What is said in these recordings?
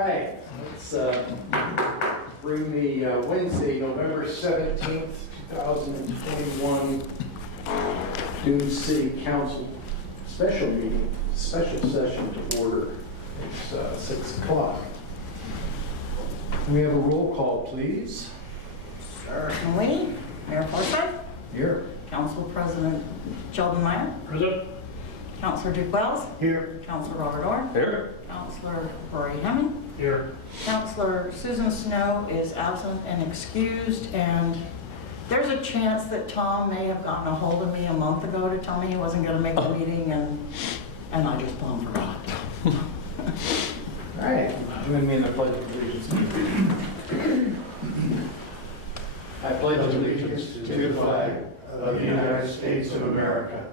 right, let's bring the Wednesday, November 17th, 2021 Dune City Council special meeting, special session to order. It's 6 o'clock. We have a roll call, please. Certainly. Mayor Forsyth, Here. Council President Sheldon Meyer, Present. Councilor Duke Wells, Here. Councilor Robert Orr, Here. Councilor Rory Hemming, Here. Councilor Susan Snow is absent and excused, and there's a chance that Tom may have gotten a hold of me a month ago to tell me he wasn't going to make the meeting, and I just plumb forgot. All right, join me in the pledge of allegiance. I pledge allegiance to the flag of the United States of America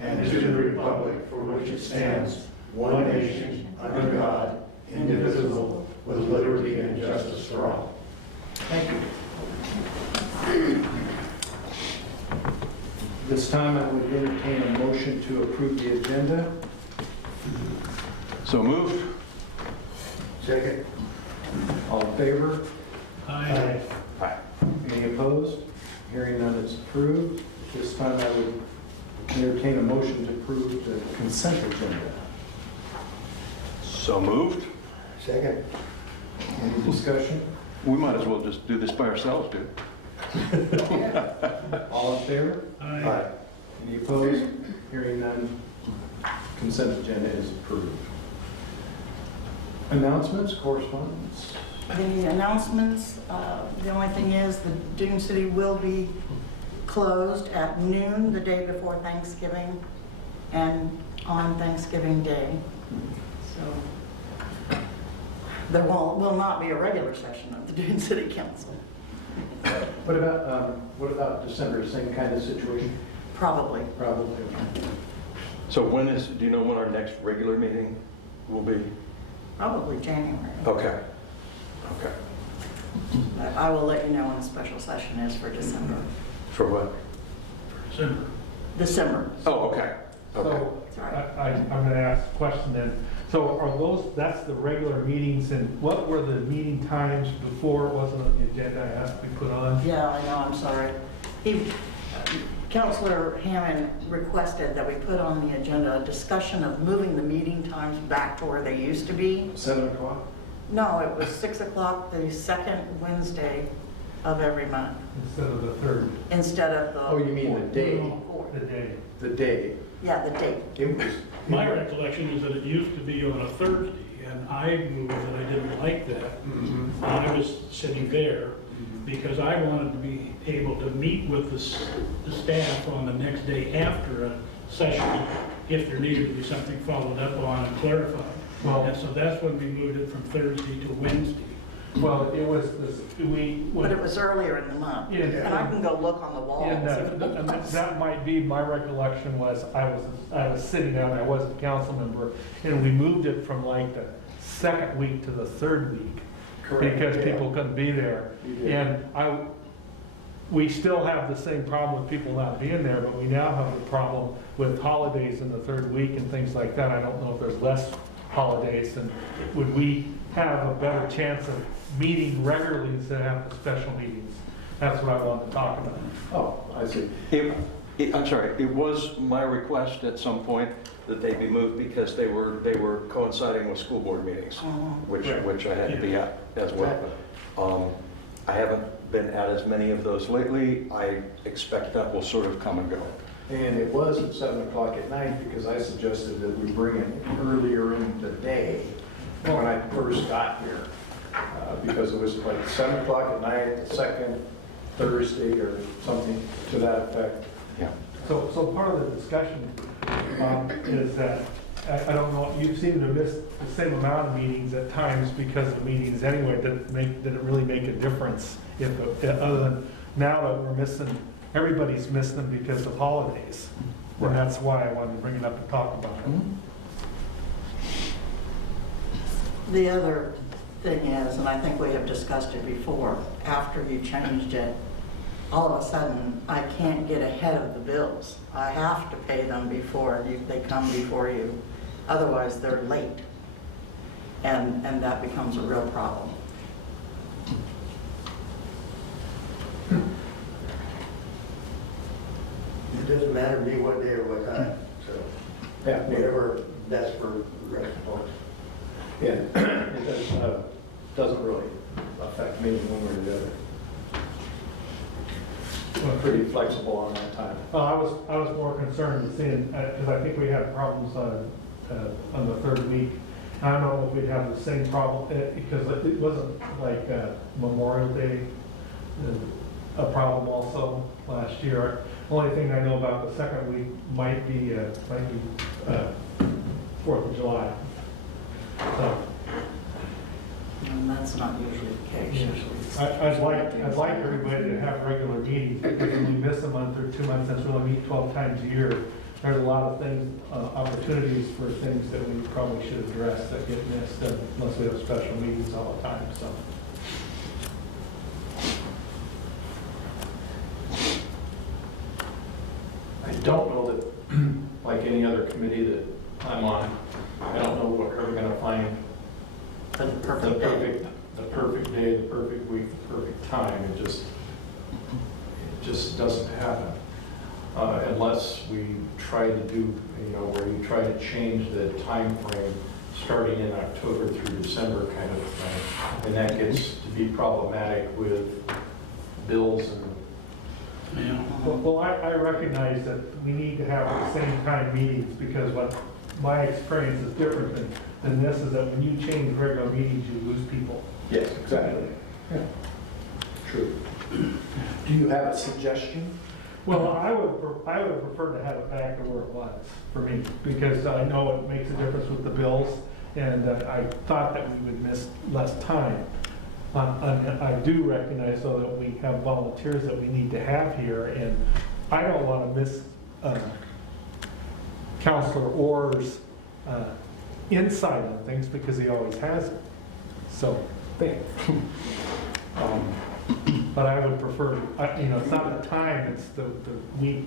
and to the republic for which it stands, one nation, under God, indivisible, with liberty and justice for all. Thank you. This time I would entertain a motion to approve the agenda. So moved. Second. All in favor? Aye. Aye. Any opposed? Hearing none, it's approved. This time I would entertain a motion to approve the consent agenda. So moved. Second. Any discussion? We might as well just do this by ourselves, dude. All in favor? Aye. Any opposed? Hearing none, consent agenda is approved. Announcements, correspondence? The announcements, the only thing is the Dune City will be closed at noon the day before Thanksgiving and on Thanksgiving Day. So there will not be a regular session of the Dune City Council. What about December? Same kind of situation? Probably. Probably. So do you know when our next regular meeting will be? Probably January. Okay. Okay. I will let you know when the special session is for December. For what? December. December. Oh, okay. Okay. So, Sorry. I'm going to ask a question then. So are that's the regular meetings, and what were the meeting times before it wasn't on the agenda I asked to be put on? Yeah, I know, I'm sorry. Councilor Hammond requested that we put on the agenda a discussion of moving the meeting times back to where they used to be. 7 o'clock? No, it was 6 o'clock the second Wednesday of every month, Instead of the third, instead of the. Oh, you mean the day? fourth. the day? The day. Yeah, the date. It was. My recollection is that it used to be on a Thursday, and I moved that I didn't like that. Mhm. And I was sitting there because I wanted to be able to meet with the staff on the next day after a session if there needed to be something followed up on and clarified. Well- And so that's when we moved it from Thursday to Wednesday. Well, it was, But it was earlier in the month. Yeah. And I can go look on the wall. and that might be, my recollection was, I was sitting down, I wasn't a council member, and we moved it from like the second week to the third week. Correct. Because Yeah. people couldn't be there. You did. And we still have the same problem with people not being there, but we now have a problem with holidays in the third week and things like that. I don't know if there's less holidays, and would we have a better chance of meeting regularly instead of having special meetings? That's what I wanted to talk about. Oh, I see. I'm sorry, it was my request at some point that they be moved because they were coinciding with school board meetings, which I had to be at as well. I haven't been at as many of those lately. I expect that will sort of come and go. And it was at 7 o'clock at night because I suggested that we bring it earlier in the day when I first got here. Because it was like 7 o'clock at night, the second Thursday or something to that effect. Yeah. So part of the discussion is that, I don't know, you seem to miss the same amount of meetings at times because of meetings anyway. Did it really make a difference? Other than now that we're missing, everybody's missing them because of holidays. Right. And that's why I wanted to bring it up and talk about it. The other thing is, and I think we have discussed it before, after you changed it, all of a sudden, I can't get ahead of the bills. I have to pay them before they come before you. Otherwise, they're late. and that becomes a real problem. It doesn't matter to me what day or what time, so, yeah, whatever that's for the rest of us. Yeah, it doesn't really affect me one way or the other. I'm pretty flexible on that time. I was more concerned with seeing, because I think we had problems on the third week. I don't know if we'd have the same problem, because it wasn't like Memorial Day, a problem also last year. Only thing I know about the second week might be 4th of July. So, And that's not usually the case. Usually it's- I'd like everybody to have regular meetings, because when we miss a month or 2 months, since we only meet 12 times a year, there's a lot of things, opportunities for things that we probably should address that get missed unless we have special meetings all the time, so. I don't know that, like any other committee that I'm on, I don't know what we're gonna find For the the perfect day. perfect day, the perfect week, the perfect time. It just doesn't happen. Unless we try to do, where you try to change the time frame starting in October through December kind of thing. And that gets to be problematic with bills and, Yeah. Well, I recognize that we need to have the same kind of meetings, because what my experience is different than this, is that when you change regular meetings, you lose people. yes, exactly. True. Do you have a suggestion? Well, I would have preferred to have it back to where it was, for me, because I know it makes a difference with the bills, and I thought that we would miss less time. I do recognize, though, that we have volunteers that we need to have here, and I don't want to miss Counselor Orr's insight on things, because he always has it. So, but I would prefer, it's not the time, it's the week.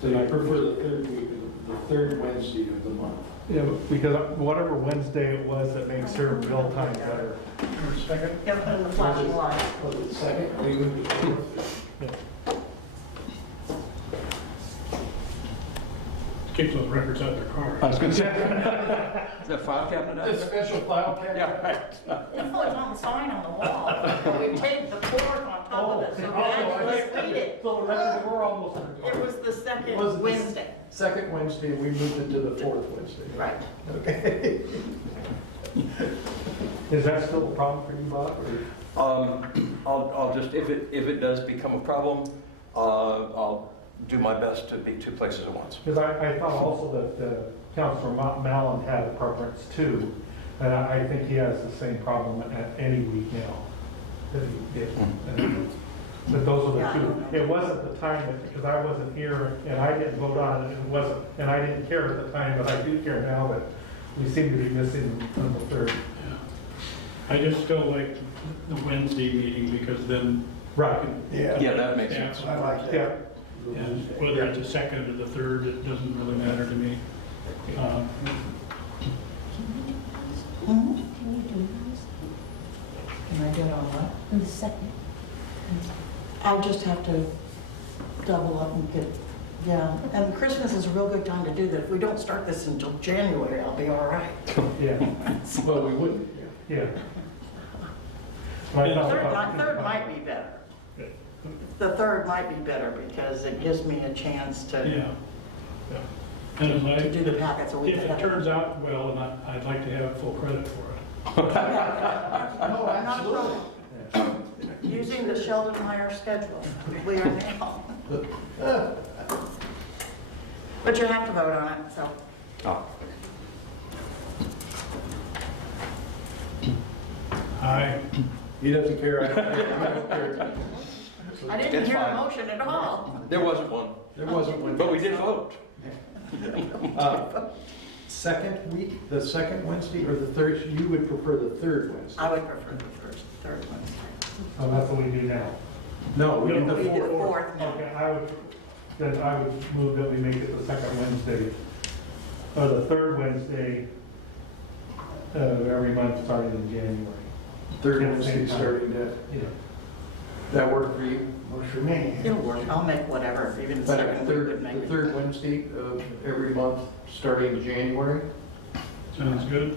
So you prefer the third week, the third Wednesday of the month? Yeah, because whatever Wednesday it was that makes sure real time better. Second? Yep, and the flashing lights. Was it the second? We moved to fourth. Keep those records out of their car. I was going to say, is that file cabinet out The there? special file cabinet? Yeah, right. No, it's on the sign on the wall. We taped the cord on top of it, so Oh, I just read it. So the records were almost in the It was the second Was it the- Wednesday. Second Wednesday, we moved it to the fourth Wednesday. Right. Okay. Is that still a problem for you, Bob? or- I'll just, if it does become a problem, I'll do my best to be two places at once. Because I thought also that Councilor Mallon had a preference too, and I think he has the same problem at any week now that he did. But those are the Yeah, I two. don't know. It wasn't the time, because I wasn't here and I didn't vote on it, and I didn't care at the time, but I do care now that we seem to be missing on the third. I just still like the Wednesday meeting, because then. Right. Yeah. Yeah, that makes Yeah. sense. I like Yeah. that. And whether it's the second or the third, it doesn't really matter to me. Mhm. Can I get on what? In the second. I'll just have to double up and get, yeah. And Christmas is a real good time to do that. If we don't start this until January, I'll be all right. Yeah, Well, we wouldn't. yeah. But I thought Third might be better. The third might be better because it gives me a chance to Yeah. And as to do the I, packets a week if it ahead. turns out well, and I'd like to have full credit for it. No, not a problem. Using the Sheldon Meyer schedule, we are now. But you have to vote on it, so. Oh, He doesn't care, I don't care, I don't care. I didn't It's hear a fine. motion at all. there wasn't one, There wasn't one. but we did vote. Second week, the second Wednesday or the third, you would prefer the third Wednesday? I would prefer the third one. Oh, that's what we do now. No, we did the We did the fourth. fourth now. Okay, I would move that we make it the second Wednesday, or the third Wednesday of every month starting in January. Third Yeah, Wednesday same time. starting to, Yeah. that work for you? Works for me. It'll work, I'll make whatever, even the But second week would make the it. third Wednesday of every month, starting in January? Sounds good?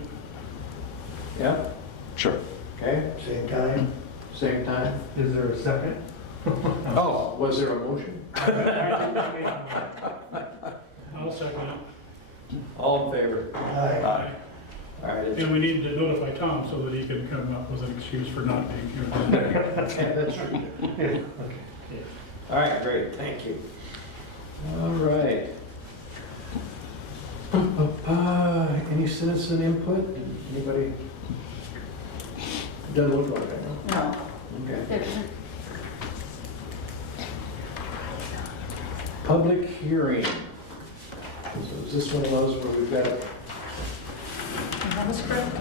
Yeah, Sure. okay, Same time? same time. Is there a second? Oh, was there a motion? I'll second it. All in favor? Aye. All right, it's- And we need to notify Tom so that he can come up with an excuse for not being here. yeah, that's true. Okay. All right, great, thank you. All right. Any citizen input? Anybody? Doesn't look like it, No, no? Okay. it's, Public hearing. So is this one of those where we've got, you have a script?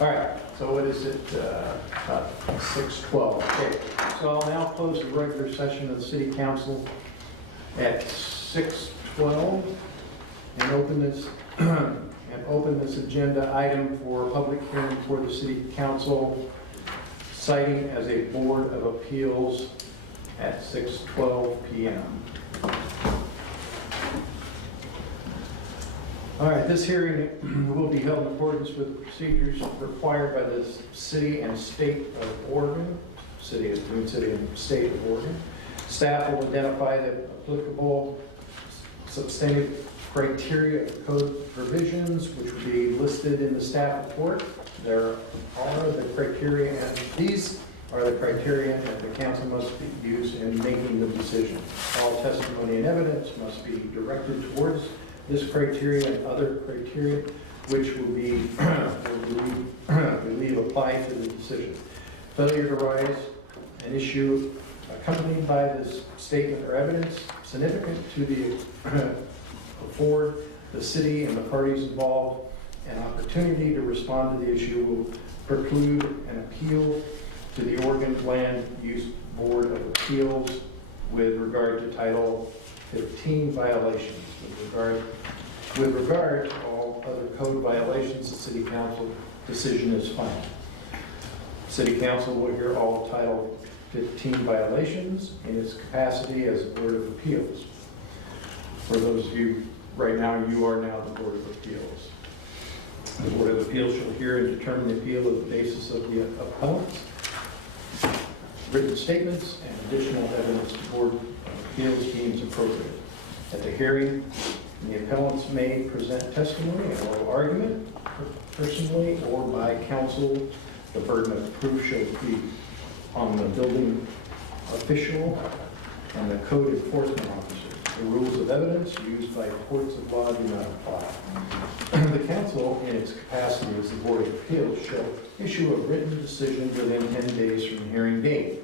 all right, so what is it, 6:12? Okay, so I'll now close the regular session of the city council at 6:12 and open this agenda item for public hearing for the city council, citing as a Board of Appeals at 6:12 PM. All right, this hearing will be held in accordance with the procedures required by the city and state of Oregon, Twin City and state of Oregon. Staff will identify the applicable substantive criteria of code provisions, which will be listed in the staff report. There are the criteria, and these are the criteria that the council must use in making the decision. All testimony and evidence must be directed towards this criteria and other criteria which will be, believe apply to the decision. Failure to rise an issue accompanied by this statement or evidence significant to the afford the city and the parties involved an opportunity to respond to the issue will preclude an appeal to the Oregon Land Use Board of Appeals with regard to Title 15 violations. With regard to all other code violations, the city council decision is final. City council will hear all Title 15 violations in its capacity as a Board of Appeals. For those of you, right now, you are now the Board of Appeals. The Board of Appeals shall hear and determine the appeal of the basis of the appellants, written statements, and additional evidence the Board of Appeals deems appropriate. At the hearing, the appellants may present testimony and oral argument personally or by counsel. The burden of proof shall be on the building official and the code enforcement officer. The rules of evidence used by courts of law do not apply. The council, in its capacity as the Board of Appeals, shall issue a written decision within 10 days from the hearing date.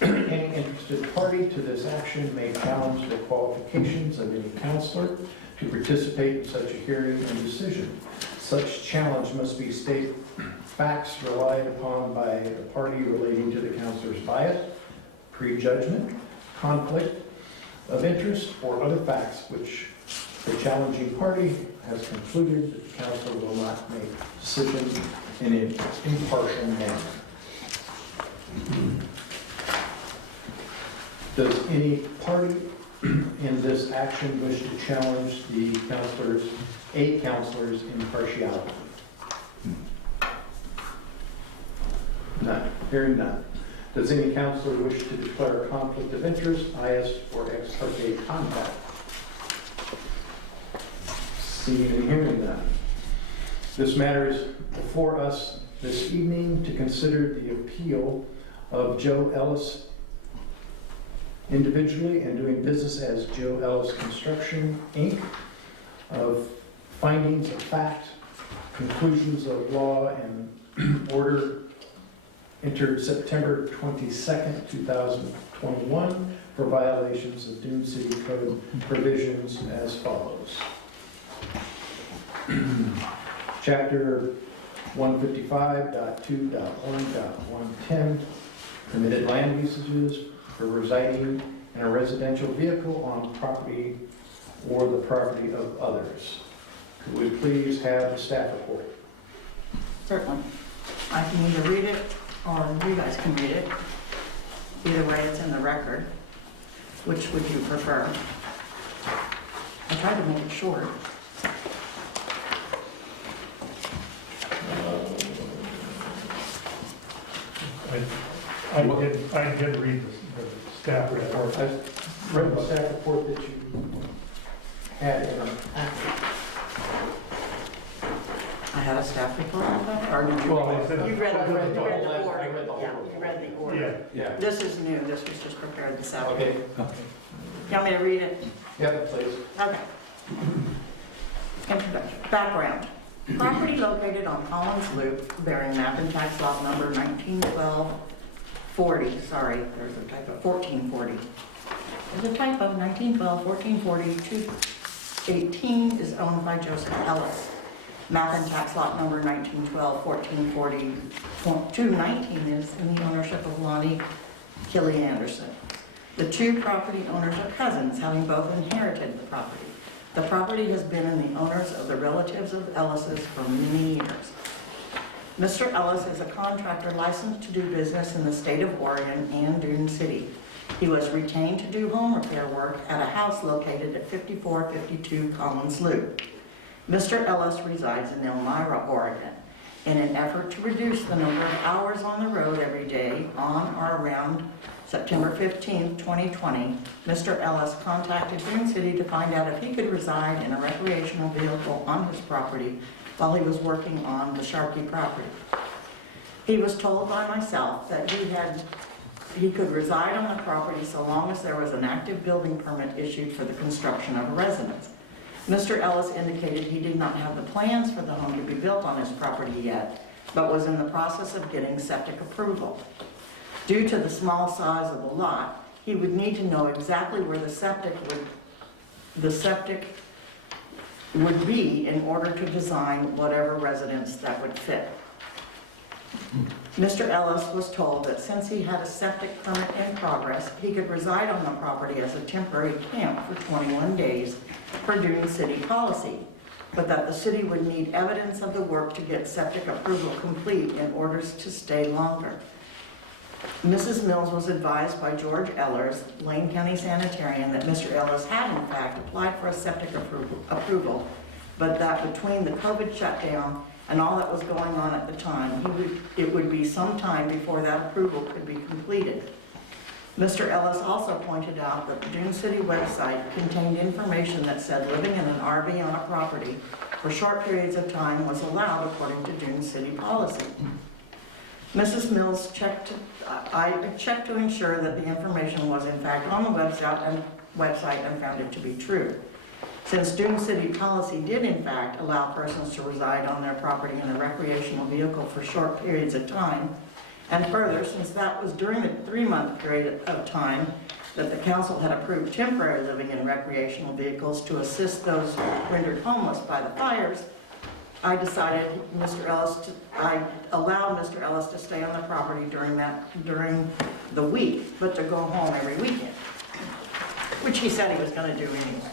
Any interested party to this action may challenge the qualifications of any counselor to participate in such a hearing and decision. Such challenge must be state facts relied upon by the party relating to the counselor's bias, prejudgment, conflict of interest, or other facts which the challenging party has concluded that the council will not make decisions in an impartial manner. Does any party in this action wish to challenge a counselor's impartiality? None. Hearing none. Does any counselor wish to declare a conflict of interest, bias, or ex parte contact? Seeing and hearing none. This matter is before us this evening to consider the appeal of Joe Ellis individually and doing business as Joe Ellis Construction, Inc., of findings of fact, conclusions of law, and order entered September 22nd, 2021 for violations of Dune City Code provisions as follows. Chapter 155.2.1.110, permitted land usages for residing in a residential vehicle on property or the property of others. Could we please have the staff report? Certainly. I can either read it or you guys can read it. Either way, it's in the record. Which would you prefer? I tried to make it short. I did read the staff report. I read the staff report that you had in our packet. I had a staff report on that, or did you? Well, they said- You read the I read the order. whole Yeah, you read the order. Yeah, Yeah. This is new, this was just prepared this afternoon. Okay. You want me to read it? Yeah, please. Okay. Introduction. Background. Property located on Collins Loop bearing map and tax lot number 191240, sorry, there's a typo, 1440. There's a typo, 1912, 1440, 218 is owned by Joseph Ellis. Map and tax lot number 1912, 1440, 219 is in the ownership of Lonnie Killy Anderson. The two property owners are cousins, having both inherited the property. The property has been in the owners of the relatives of Ellis's for many years. Mr. Ellis is a contractor licensed to do business in the state of Oregon and Dune City. He was retained to do home repair work at a house located at 5452 Collins Loop. Mr. Ellis resides in Elmira, Oregon. In an effort to reduce the number of hours on the road every day on or around September 15, 2020, Mr. Ellis contacted Dune City to find out if he could reside in a recreational vehicle on his property while he was working on the Sharkey property. He was told by myself that he could reside on the property so long as there was an active building permit issued for the construction of a residence. Mr. Ellis indicated he did not have the plans for the home to be built on his property yet, but was in the process of getting septic approval. Due to the small size of the lot, he would need to know exactly where the septic would be in order to design whatever residence that would fit. Mr. Ellis was told that since he had a septic permit in progress, he could reside on the property as a temporary camp for 21 days per Dune City policy, but that the city would need evidence of the work to get septic approval complete in order to stay longer. Mrs. Mills was advised by George Ellers, Lane County Sanitarian, that Mr. Ellis had in fact applied for a septic approval, but that between the COVID shutdown and all that was going on at the time, it would be some time before that approval could be completed. Mr. Ellis also pointed out that the Dune City website contained information that said living in an RV on a property for short periods of time was allowed according to Dune City policy. Mrs. Mills I checked to ensure that the information was in fact on the website and found it to be true. Since Dune City policy did in fact allow persons to reside on their property in a recreational vehicle for short periods of time, and further, since that was during the 3-month period of time that the council had approved temporary living in recreational vehicles to assist those rendered homeless by the fires, I decided I allowed Mr. Ellis to stay on the property during the week, but to go home every weekend, which he said he was going to do anyway.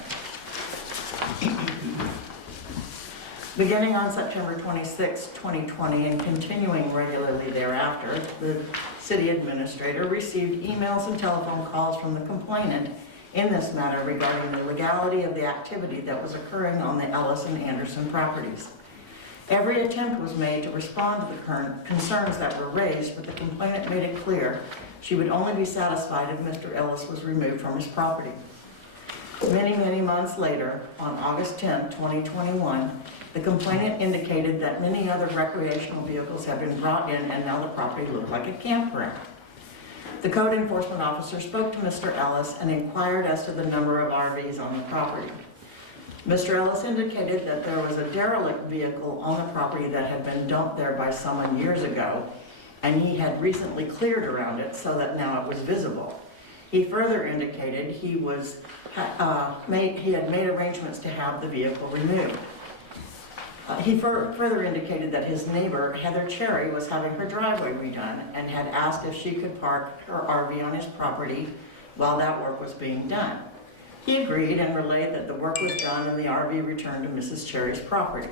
Beginning on September 26, 2020, and continuing regularly thereafter, the city administrator received emails and telephone calls from the complainant in this matter regarding the legality of the activity that was occurring on the Ellis and Anderson properties. Every attempt was made to respond to the current concerns that were raised, but the complainant made it clear she would only be satisfied if Mr. Ellis was removed from his property. Many, many months later, on August 10, 2021, the complainant indicated that many other recreational vehicles had been brought in and now the property looked like a campground. The code enforcement officer spoke to Mr. Ellis and inquired as to the number of RVs on the property. Mr. Ellis indicated that there was a derelict vehicle on the property that had been dumped there by someone years ago, and he had recently cleared around it so that now it was visible. He further indicated he had made arrangements to have the vehicle removed. He further indicated that his neighbor, Heather Cherry, was having her driveway redone and had asked if she could park her RV on his property while that work was being done. He agreed and relayed that the work was done and the RV returned to Mrs. Cherry's property.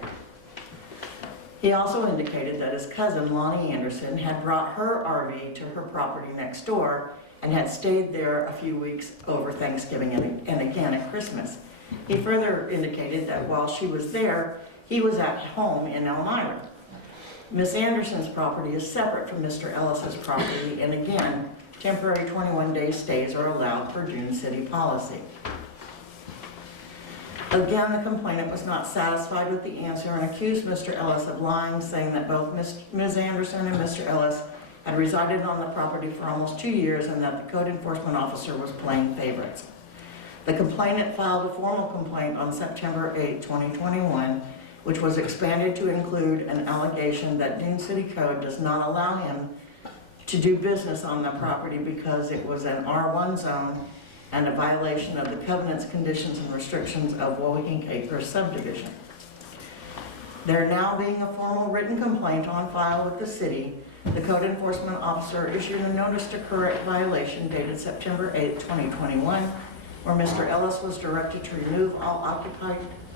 He also indicated that his cousin, Lonnie Anderson, had brought her RV to her property next door and had stayed there a few weeks over Thanksgiving and again at Christmas. He further indicated that while she was there, he was at home in Elmira. Ms. Anderson's property is separate from Mr. Ellis's property, and again, temporary 21-day stays are allowed per Dune City policy. Again, the complainant was not satisfied with the answer and accused Mr. Ellis of lying, saying that both Ms. Anderson and Mr. Ellis had resided on the property for almost 2 years and that the code enforcement officer was playing favorites. The complainant filed a formal complaint on September 8, 2021, which was expanded to include an allegation that Dune City Code does not allow him to do business on the property because it was an R1 zone and a violation of the covenants, conditions, and restrictions of Woking Acres subdivision. There now being a formal written complaint on file with the city, the code enforcement officer issued a notice to correct violation dated September 8, 2021, where Mr. Ellis was directed to remove all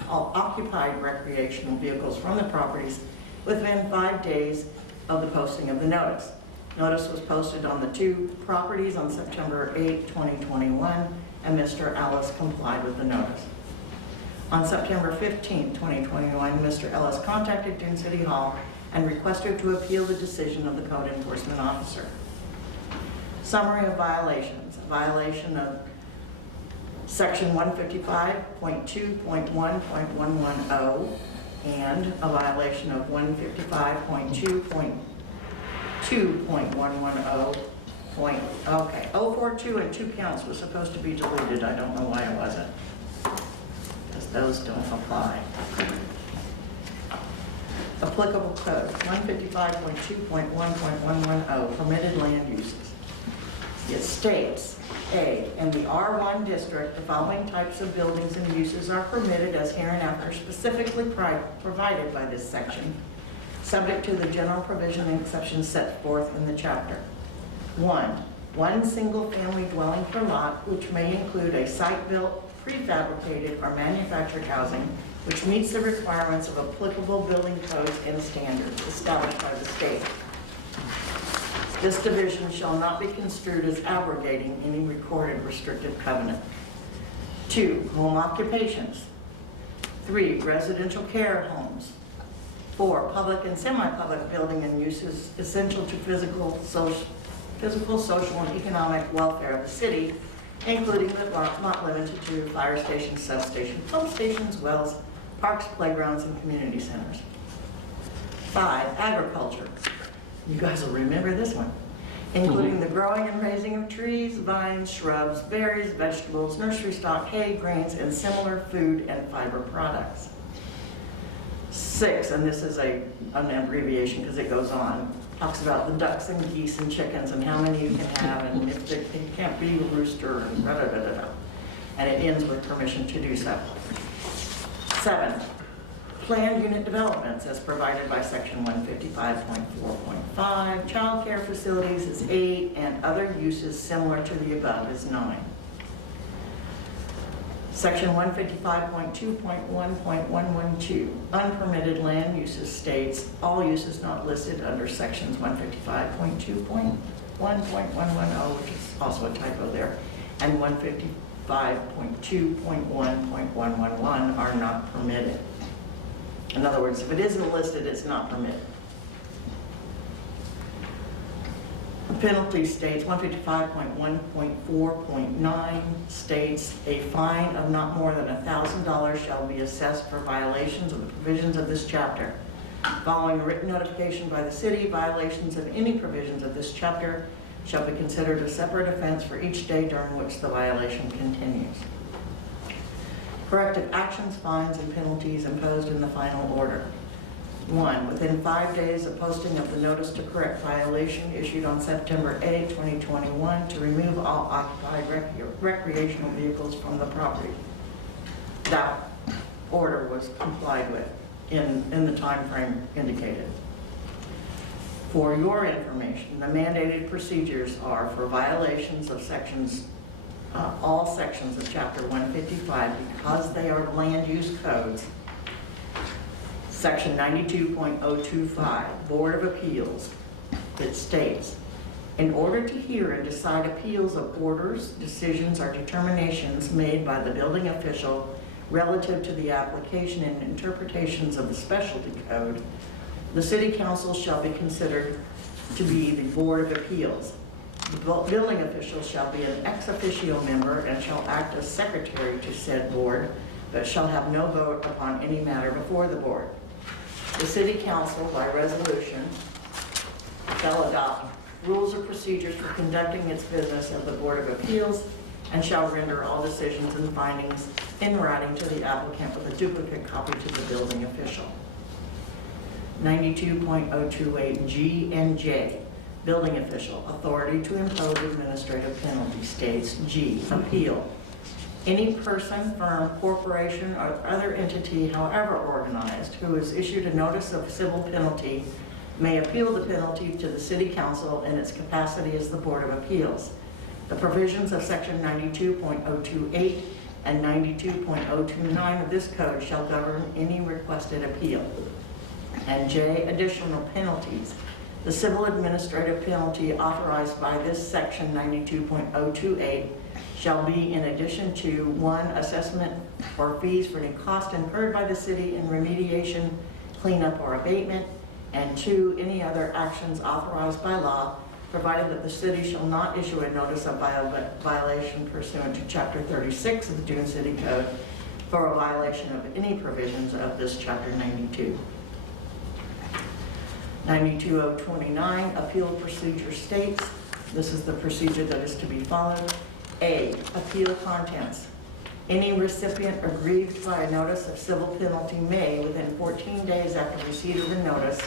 occupied recreational vehicles from the properties within 5 days of the posting of the notice. Notice was posted on the 2 properties on September 8, 2021, and Mr. Ellis complied with the notice. On September 15, 2021, Mr. Ellis contacted Dune City Hall and requested to appeal the decision of the code enforcement officer. Summary of violations. A violation of Section 155.2.1.110 and a violation of 155.2.110. Okay, 042 and 2 counts was supposed to be deleted. I don't know why it wasn't, because those don't apply. Applicable code, 155.2.1.110, permitted land uses. It states, A, in the R1 district, the following types of buildings and uses are permitted as hereinafter specifically provided by this section, subject to the general provision and exceptions set forth in the chapter. 1, one single-family dwelling per lot, which may include a site-built, prefabricated, or manufactured housing, which meets the requirements of applicable building codes and standards established by the state. This division shall not be construed as abrogating any recorded restrictive covenant. 2, home occupations. 3, residential care homes. 4, public and semi-public building and uses essential to physical, social, and economic welfare of the city, including but not limited to fire stations, substations, pump stations, wells, parks, playgrounds, and community centers. 5, agriculture. You guys will remember this one. Including the growing and raising of trees, vines, shrubs, berries, vegetables, nursery stock, hay, grains, and similar food and fiber products. 6, and this is an abbreviation because it goes on, talks about the ducks and geese and chickens and how many you can have and if it can't be a rooster and da-da-da-da-da. And it ends with permission to do so. 7, planned unit developments as provided by section 155.4.5. Child care facilities is 8 and other uses similar to the above is 9. Section 155.2.1.112, unpermitted land uses states all uses not listed under sections 155.2.1.110, which is also a typo there, and 155.2.1.111 are not permitted. In other words, if it isn't listed, it's not permitted. The penalty states 155.1.4.9 states a fine of not more than $1,000 shall be assessed for violations of the provisions of this chapter. Following a written notification by the city, violations of any provisions of this chapter shall be considered a separate offense for each day during which the violation continues. Corrective actions, fines, and penalties imposed in the final order. 1, within 5 days of posting of the notice to correct violation issued on September 8, 2021 to remove all occupied recreational vehicles from the property. That order was complied with in the time frame indicated. For your information, the mandated procedures are for violations of sections all sections of Chapter 155, because they are land use codes. Section 92.025, Board of Appeals, it states, in order to hear and decide appeals of orders, decisions, or determinations made by the building official relative to the application and interpretations of the specialty code, the City Council shall be considered to be the Board of Appeals. The building official shall be an ex officio member and shall act as secretary to said board, but shall have no vote upon any matter before the board. The City Council, by resolution, shall adopt rules or procedures for conducting its business of the Board of Appeals and shall render all decisions and findings in writing to the applicant with a duplicate copy to the building official. 92.028 G and J, building official, authority to impose administrative penalty states. G, appeal. Any person, firm, corporation, or other entity, however organized, who is issued a notice of civil penalty may appeal the penalty to the City Council in its capacity as the Board of Appeals. The provisions of Section 92.028 and 92.029 of this code shall govern any requested appeal. And J, additional penalties. The civil administrative penalty authorized by this Section 92.028 shall be in addition to 1, assessment or fees for any cost incurred by the city in remediation, cleanup, or abatement, and 2, any other actions authorized by law, provided that the city shall not issue a notice of violation pursuant to Chapter 36 of the Dune City Code for a violation of any provisions of this Chapter 92. 92.029, appeal procedure states, this is the procedure that is to be followed. A, appeal contents. Any recipient aggrieved by a notice of civil penalty may, within 14 days after receipt of the notice,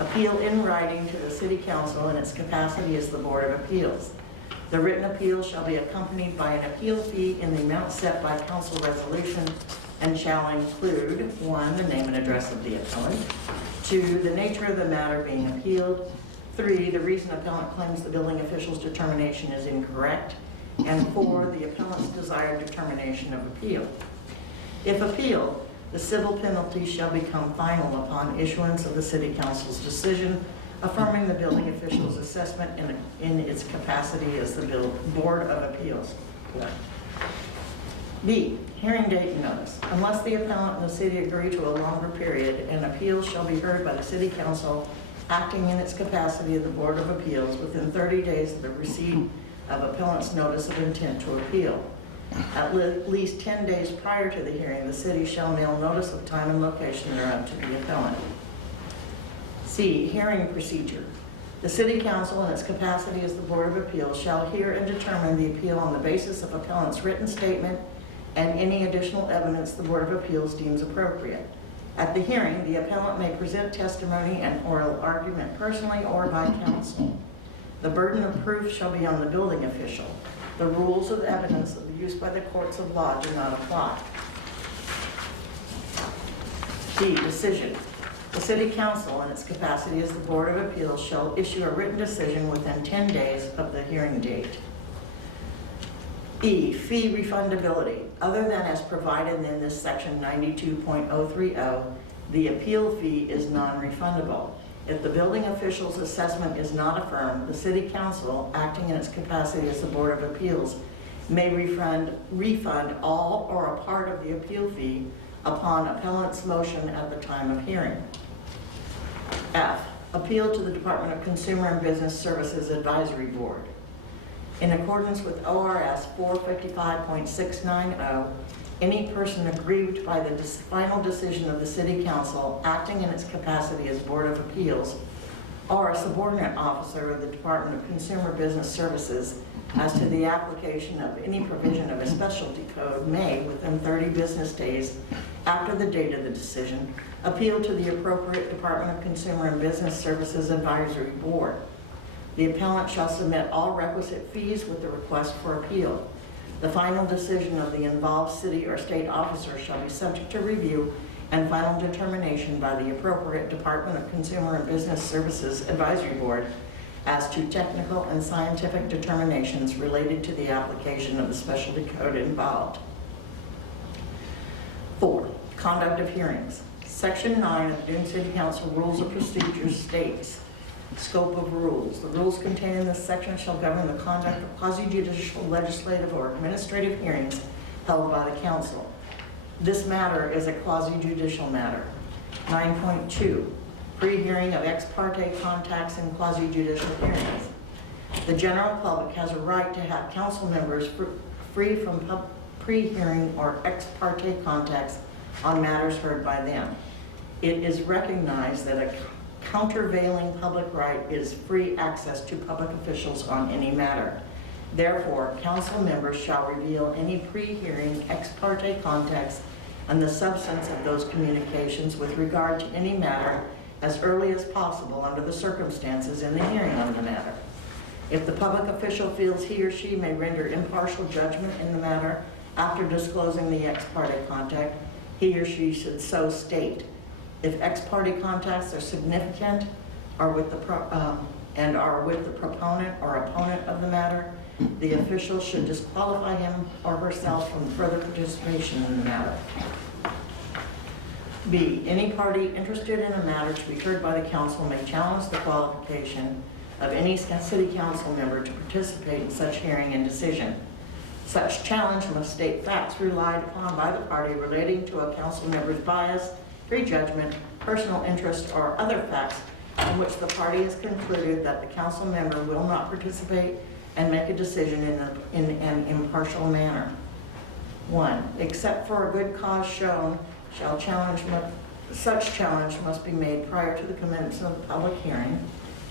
appeal in writing to the City Council in its capacity as the Board of Appeals. The written appeal shall be accompanied by an appeal fee in the amount set by council resolution and shall include 1, the name and address of the appellant, 2, the nature of the matter being appealed, 3, the reason appellant claims the building official's determination is incorrect, and 4, the appellant's desired determination of appeal. If appealed, the civil penalty shall become final upon issuance of the City Council's decision affirming the building official's assessment in its capacity as the Board of Appeals. B, hearing date and notice. Unless the appellant and the city agree to a longer period, an appeal shall be heard by the City Council acting in its capacity of the Board of Appeals within 30 days of the receipt of appellant's notice of intent to appeal. At least 10 days prior to the hearing, the city shall mail notice of time and location thereof to the appellant. C, hearing procedure. The City Council, in its capacity as the Board of Appeals, shall hear and determine the appeal on the basis of appellant's written statement and any additional evidence the Board of Appeals deems appropriate. At the hearing, the appellant may present testimony and oral argument personally or by counsel. The burden of proof shall be on the building official. The rules of evidence used by the courts of law do not apply. D, decision. The City Council, in its capacity as the Board of Appeals, shall issue a written decision within 10 days of the hearing date. E, fee refundability. Other than as provided in this Section 92.030, the appeal fee is non-refundable. If the building official's assessment is not affirmed, the City Council, acting in its capacity as the Board of Appeals, may refund all or a part of the appeal fee upon appellant's motion at the time of hearing. F, appeal to the Department of Consumer and Business Services Advisory Board. In accordance with ORS 455.690, any person aggrieved by the final decision of the City Council acting in its capacity as Board of Appeals or a subordinate officer of the Department of Consumer Business Services as to the application of any provision of a specialty code may, within 30 business days after the date of the decision, appeal to the appropriate Department of Consumer and Business Services Advisory Board. The appellant shall submit all requisite fees with the request for appeal. The final decision of the involved city or state officer shall be subject to review and final determination by the appropriate Department of Consumer and Business Services Advisory Board as to technical and scientific determinations related to the application of the specialty code involved. 4, conduct of hearings. Section 9 of the Dune City Council Rules of Procedure states, scope of rules. The rules contained in this section shall govern the conduct of quasi-judicial, legislative, or administrative hearings held by the council. This matter is a quasi-judicial matter. 9.2, pre-hearing of ex parte contacts in quasi-judicial hearings. The general public has a right to have council members free from pre-hearing or ex parte contacts on matters heard by them. It is recognized that a countervailing public right is free access to public officials on any matter. Therefore, council members shall reveal any pre-hearing ex parte contacts and the substance of those communications with regard to any matter as early as possible under the circumstances in the hearing on the matter. If the public official feels he or she may render impartial judgment in the matter after disclosing the ex parte contact, he or she should so state. If ex parte contacts are significant or with the proponent or opponent of the matter, the official should disqualify him or herself from further participation in the matter. B, any party interested in a matter to be heard by the council may challenge the qualification of any city council member to participate in such hearing and decision. Such challenge must state facts relied upon by the party relating to a council member's bias, prejudgment, personal interest, or other facts in which the party has concluded that the council member will not participate and make a decision in an impartial manner. 1, except for a good cause shown, such challenge must be made prior to the commencement of the public hearing.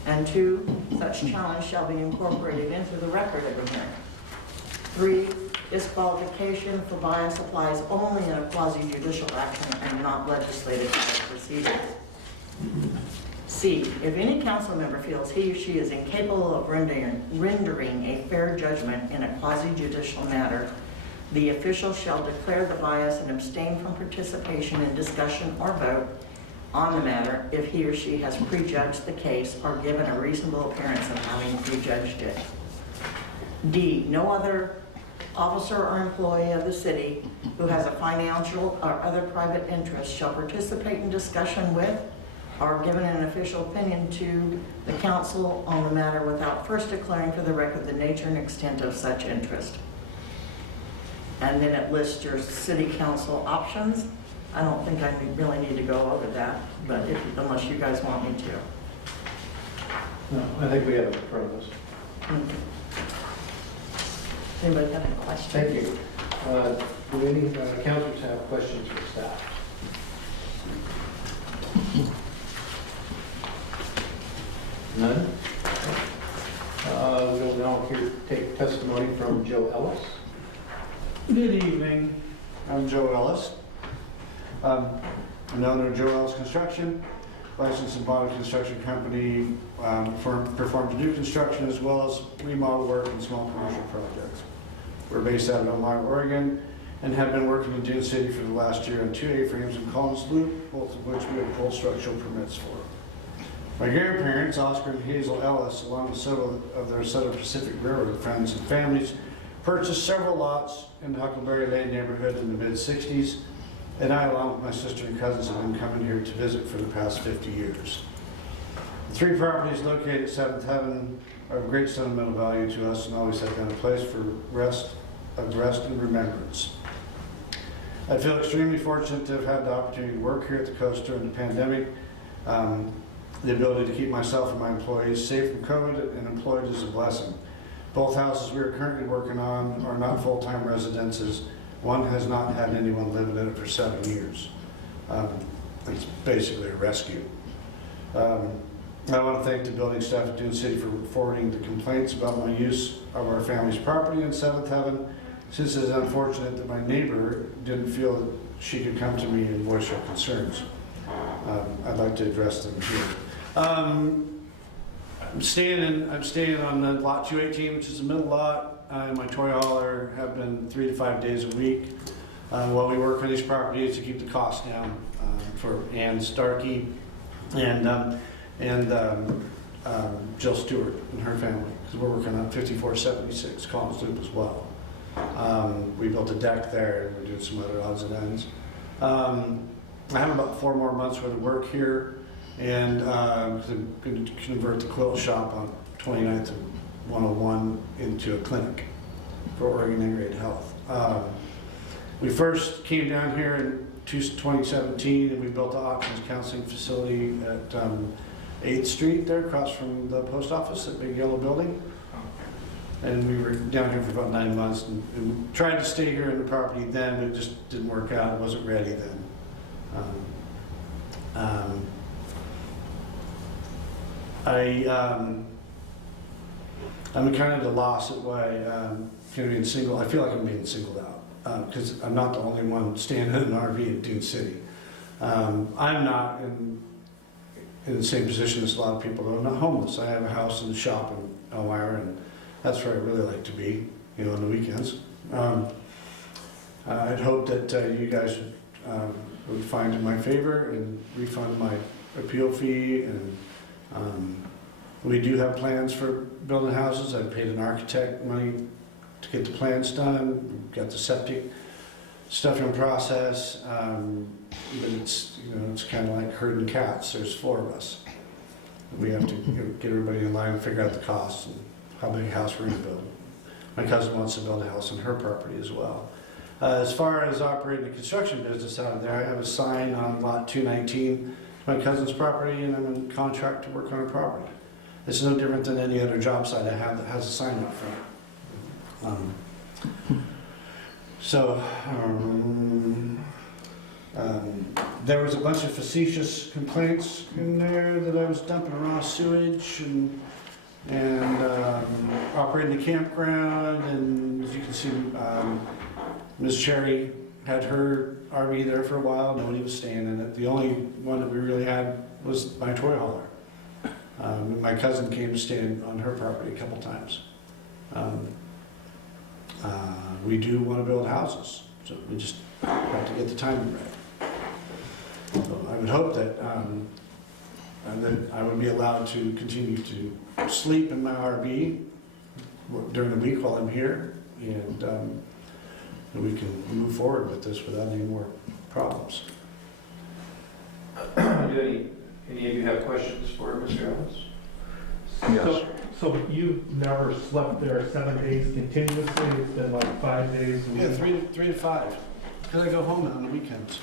And 2, such challenge shall be incorporated into the record of the hearing. 3, disqualification for bias applies only in a quasi-judicial action and not legislative proceedings. C, if any council member feels he or she is incapable of rendering a fair judgment in a quasi-judicial matter, the official shall declare the bias and abstain from participation in discussion or vote on the matter if he or she has prejudged the case or given a reasonable appearance of having prejudged it. D, no other officer or employee of the city who has a financial or other private interest shall participate in discussion with or given an official opinion to the council on the matter without first declaring for the record the nature and extent of such interest. And then it lists your city council options. I don't think I really need to go over that, but unless you guys want me to. No, I think we have it in front of us. Anybody have any questions? Thank you. Do any councilors have questions for staff? None? We'll now take testimony from Joe Ellis. Good evening. I'm Joe Ellis. I'm the owner of Joe Ellis Construction, licensed and bonded construction company, performed new construction as well as remodel work and small commercial projects. We're based out of Elmira, Oregon, and have been working in Dune City for the last year on 2 A-frames in Collins Loop, both of which we have full structural permits for. My grandparents, Oscar and Hazel Ellis, along with several of their Southern Pacific Railroad friends and families, purchased several lots in the Huckleberry Lane neighborhood in the mid-60s, and I, along with my sister and cousins, have been coming here to visit for the past 50 years. The 3 properties located at 7th Heaven are of great sentimental value to us and always have been a place for rest and remembrance. I feel extremely fortunate to have had the opportunity to work here at the Coast during the pandemic. The ability to keep myself and my employees safe from COVID and employed is a blessing. Both houses we are currently working on are not full-time residences. One has not had anyone live in it for 7 years. It's basically a rescue. I want to thank the building staff at Dune City for forwarding the complaints about my use of our family's property in 7th Heaven, since it is unfortunate that my neighbor didn't feel that she could come to me and voice her concerns. I'd like to address them here. I'm staying on the lot 218, which is the middle lot. My toy hauler have been 3 to 5 days a week while we work on these properties to keep the costs down for Ann Starkey and Jill Stewart and her family, because we're working on 5476 Collins Loop as well. We built a deck there and we're doing some other odds and ends. I have about 4 more months worth of work here, and 'cause I'm going to convert the quilt shop on 29th and 101 into a clinic for Oregon Integrated Health. We first came down here in 2017, and we built the options counseling facility at 8th Street there, across from the post office, that big yellow building. And we were down here for about 9 months, and tried to stay here in the property then, but it just didn't work out. It wasn't ready then. I'm kind of at a loss at why being single. I feel like I'm being singled out because I'm not the only one staying in an RV in Dune City. I'm not in the same position as a lot of people. I'm not homeless. I have a house and a shop in Elmira, and that's where I really like to be, you know, on the weekends. I'd hope that you guys would find in my favor and refund my appeal fee. And we do have plans for building houses. I paid an architect money to get the plans done. We've got the septic stuff in process. But it's, you know, it's kind of like herding cats. There's 4 of us. We have to get everybody in line and figure out the costs and how big a house we're going to build. My cousin wants to build a house on her property as well. As far as operating a construction business out of there, I have a sign on lot 219, my cousin's property, and I'm in contract to work on her property. It's no different than any other job site I have that has a sign up front. There was a bunch of facetious complaints in there that I was dumping raw sewage and operating the campground, and as you can see, Ms. Cherry had her RV there for a while. Nobody was staying in it. The only one that we really had was my toy hauler. My cousin came to stay on her property a couple times. We do want to build houses, so we just have to get the timing right. So I would hope that I would be allowed to continue to sleep in my RV during the week while I'm here, and we can move forward with this without any more problems. Do any of you have questions for Mr. Evans? Yes. So you've never slept there 7 days continuously? It's been like 5 days a week? Yeah, 3 to 5, because I go home on the weekends.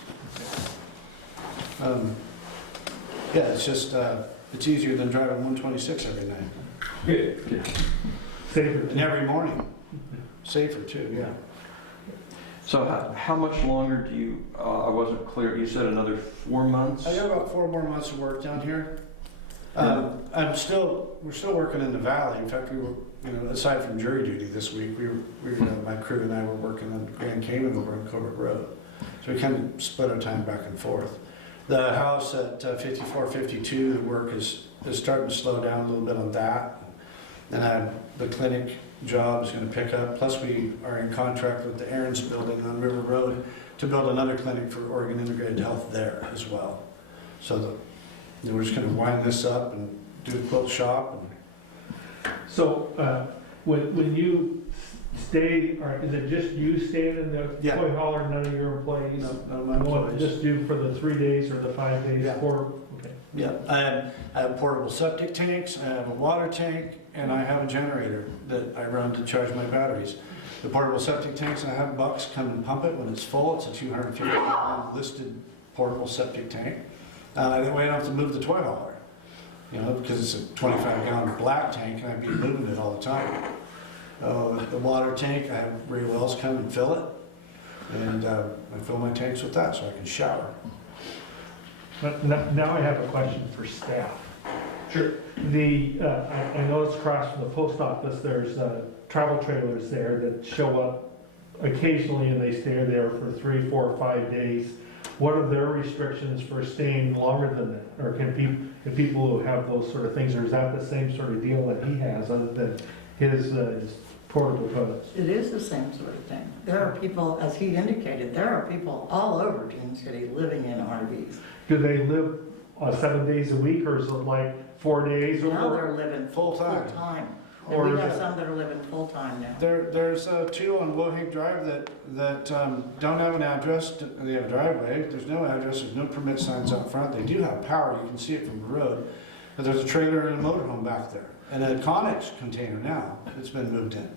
Yeah, it's just, it's easier than driving 126 every night. Safer. And every morning. Safer too, yeah. So how much longer do you, I wasn't clear, you said another 4 months? I got about 4 more months of work down here. we're still working in the valley. In fact, we were, aside from jury duty this week, my crew and I were working on Grand Cayman over on Covert Road. So we kind of split our time back and forth. The house at 5452, the work is starting to slow down a little bit on that. And the clinic job is going to pick up. Plus, we are in contract with the Aaron's building on River Road to build another clinic for Oregon Integrated Health there as well. So we're just going to wind this up and do a quilt shop. So when you stay, or is it just you staying in the Yeah. toy hauler, none of your employees? No, my What, employees. just do for the 3 days or the 5 days? Yeah. Okay. Yeah, I have portable septic tanks, I have a water tank, and I have a generator that I run to charge my batteries. The portable septic tanks, I have Bucks come and pump it when it's full. It's a 250-gallon listed portable septic tank. That way I don't have to move the toy hauler, because it's a 25-gallon black tank, and I'd be moving it all the time. The water tank, I have Ray Wells come and fill it, and I fill my tanks with that so I can shower. But now I have a question for staff. Sure. I know it's across from the post office, there's travel trailers there that show up occasionally and they stay there for 3, 4, 5 days. What are their restrictions for staying longer than that? Or can people who have those sort of things, or is that the same sort of deal that he has other than his portable toilets? It is the same sort of thing. There are people, as he indicated, there are people all over Dune City living in RVs. Do they live 7 days a week, or is it like 4 days or Now more? they're living Full time. full time. And Or we is have it- some that are living full-time now. There's two on Wohig Drive that don't have an address. They have a driveway. There's no address. There's no permit signs up front. They do have power. You can see it from the road. But there's a trailer and a motorhome back there. And a Connex container now that's been moved in.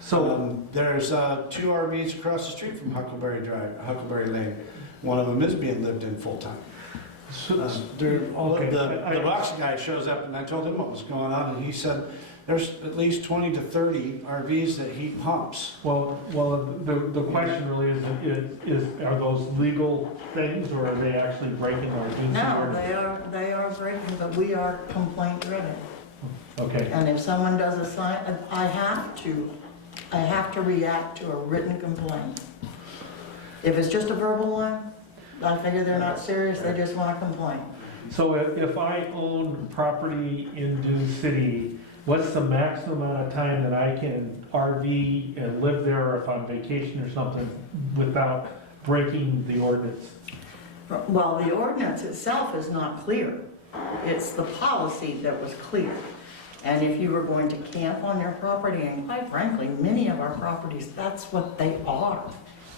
So, There's two RVs across the street from Huckleberry Drive, Huckleberry Lane. One of them is being lived in full-time. okay. The box guy shows up and I told him what was going on and he said, there's at least 20 to 30 RVs that heat pumps. Well, the question really is, are those legal things or are they actually breaking our Dune City No, ordinance? they are breaking, but we are complaint driven. Okay, And if someone does a sign, I have to react to a written complaint. If it's just a verbal one, I figure they're not serious, they just want to complain. so if I own property in Dune City, what's the maximum amount of time that I can RV and live there or if I'm vacation or something without breaking the ordinance? Well, the ordinance itself is not clear. It's the policy that was clear. And if you were going to camp on your property, and quite frankly, many of our properties, that's what they are.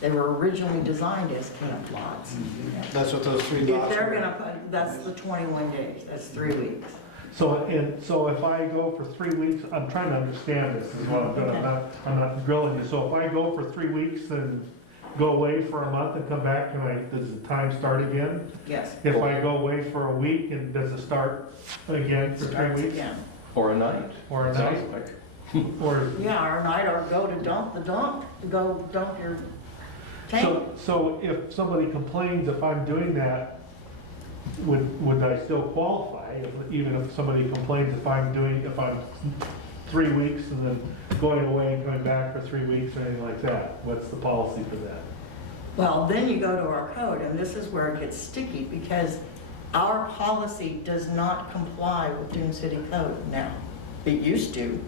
They were originally designed as camp lots. That's what those three If lots they're are. gonna put, that's the 21 days, that's 3 weeks. So if I go for 3 weeks, I'm trying to understand this, is what I'm doing, I'm not grilling you. So if I go for 3 weeks and go away for a month and come back, does the time start again? Yes. If I go away for a week, and does it start again for 3 Starts weeks? again. Or a night. Or a Sounds night? like. Or, Yeah, or night, or go to dump the dump, go dump your tank. so if somebody complains if I'm doing that, would I still qualify? Even if somebody complains if I'm 3 weeks and then going away and coming back for 3 weeks or anything like that? What's the policy for that? Well, then you go to our code, and this is where it gets sticky, because our policy does not comply with Dune City Code now. It used to,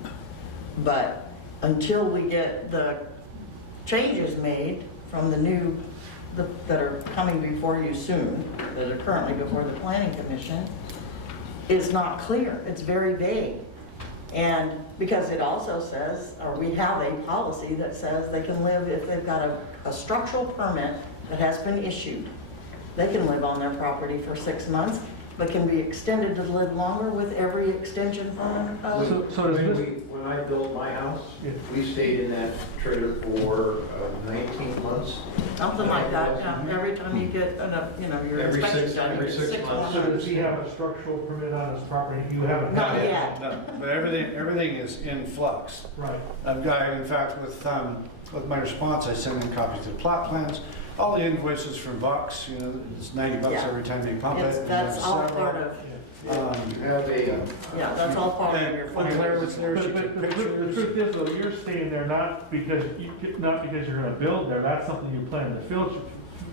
but until we get the changes made from the new, that are coming before you soon, that are currently before the Planning Commission, is not clear. It's very vague. And because it also says, or we have a policy that says they can live, if they've got a structural permit that has been issued, they can live on their property for 6 months, but can be extended to live longer with every extension from the code. So does this, When I built my house, Yeah. we stayed in that trailer for 19 months. Something like that, yeah. Every time you get, your Every inspection six- done, you every get 6 6 months. so more does he have a structural permit on his property? You haven't? Not had it? yet. No, but everything is in flux. Right. I've got, in fact, with my response, I send in copies of the plot plans, all the invoices from Bucks, it's $90 Yeah. every time they pump it. It's, and that's there's all several. part of, You have a, yeah, that's all part of your And when Claire was there, she But took the pictures. truth is, though, you're staying there not because you're gonna build there, that's something you plan in the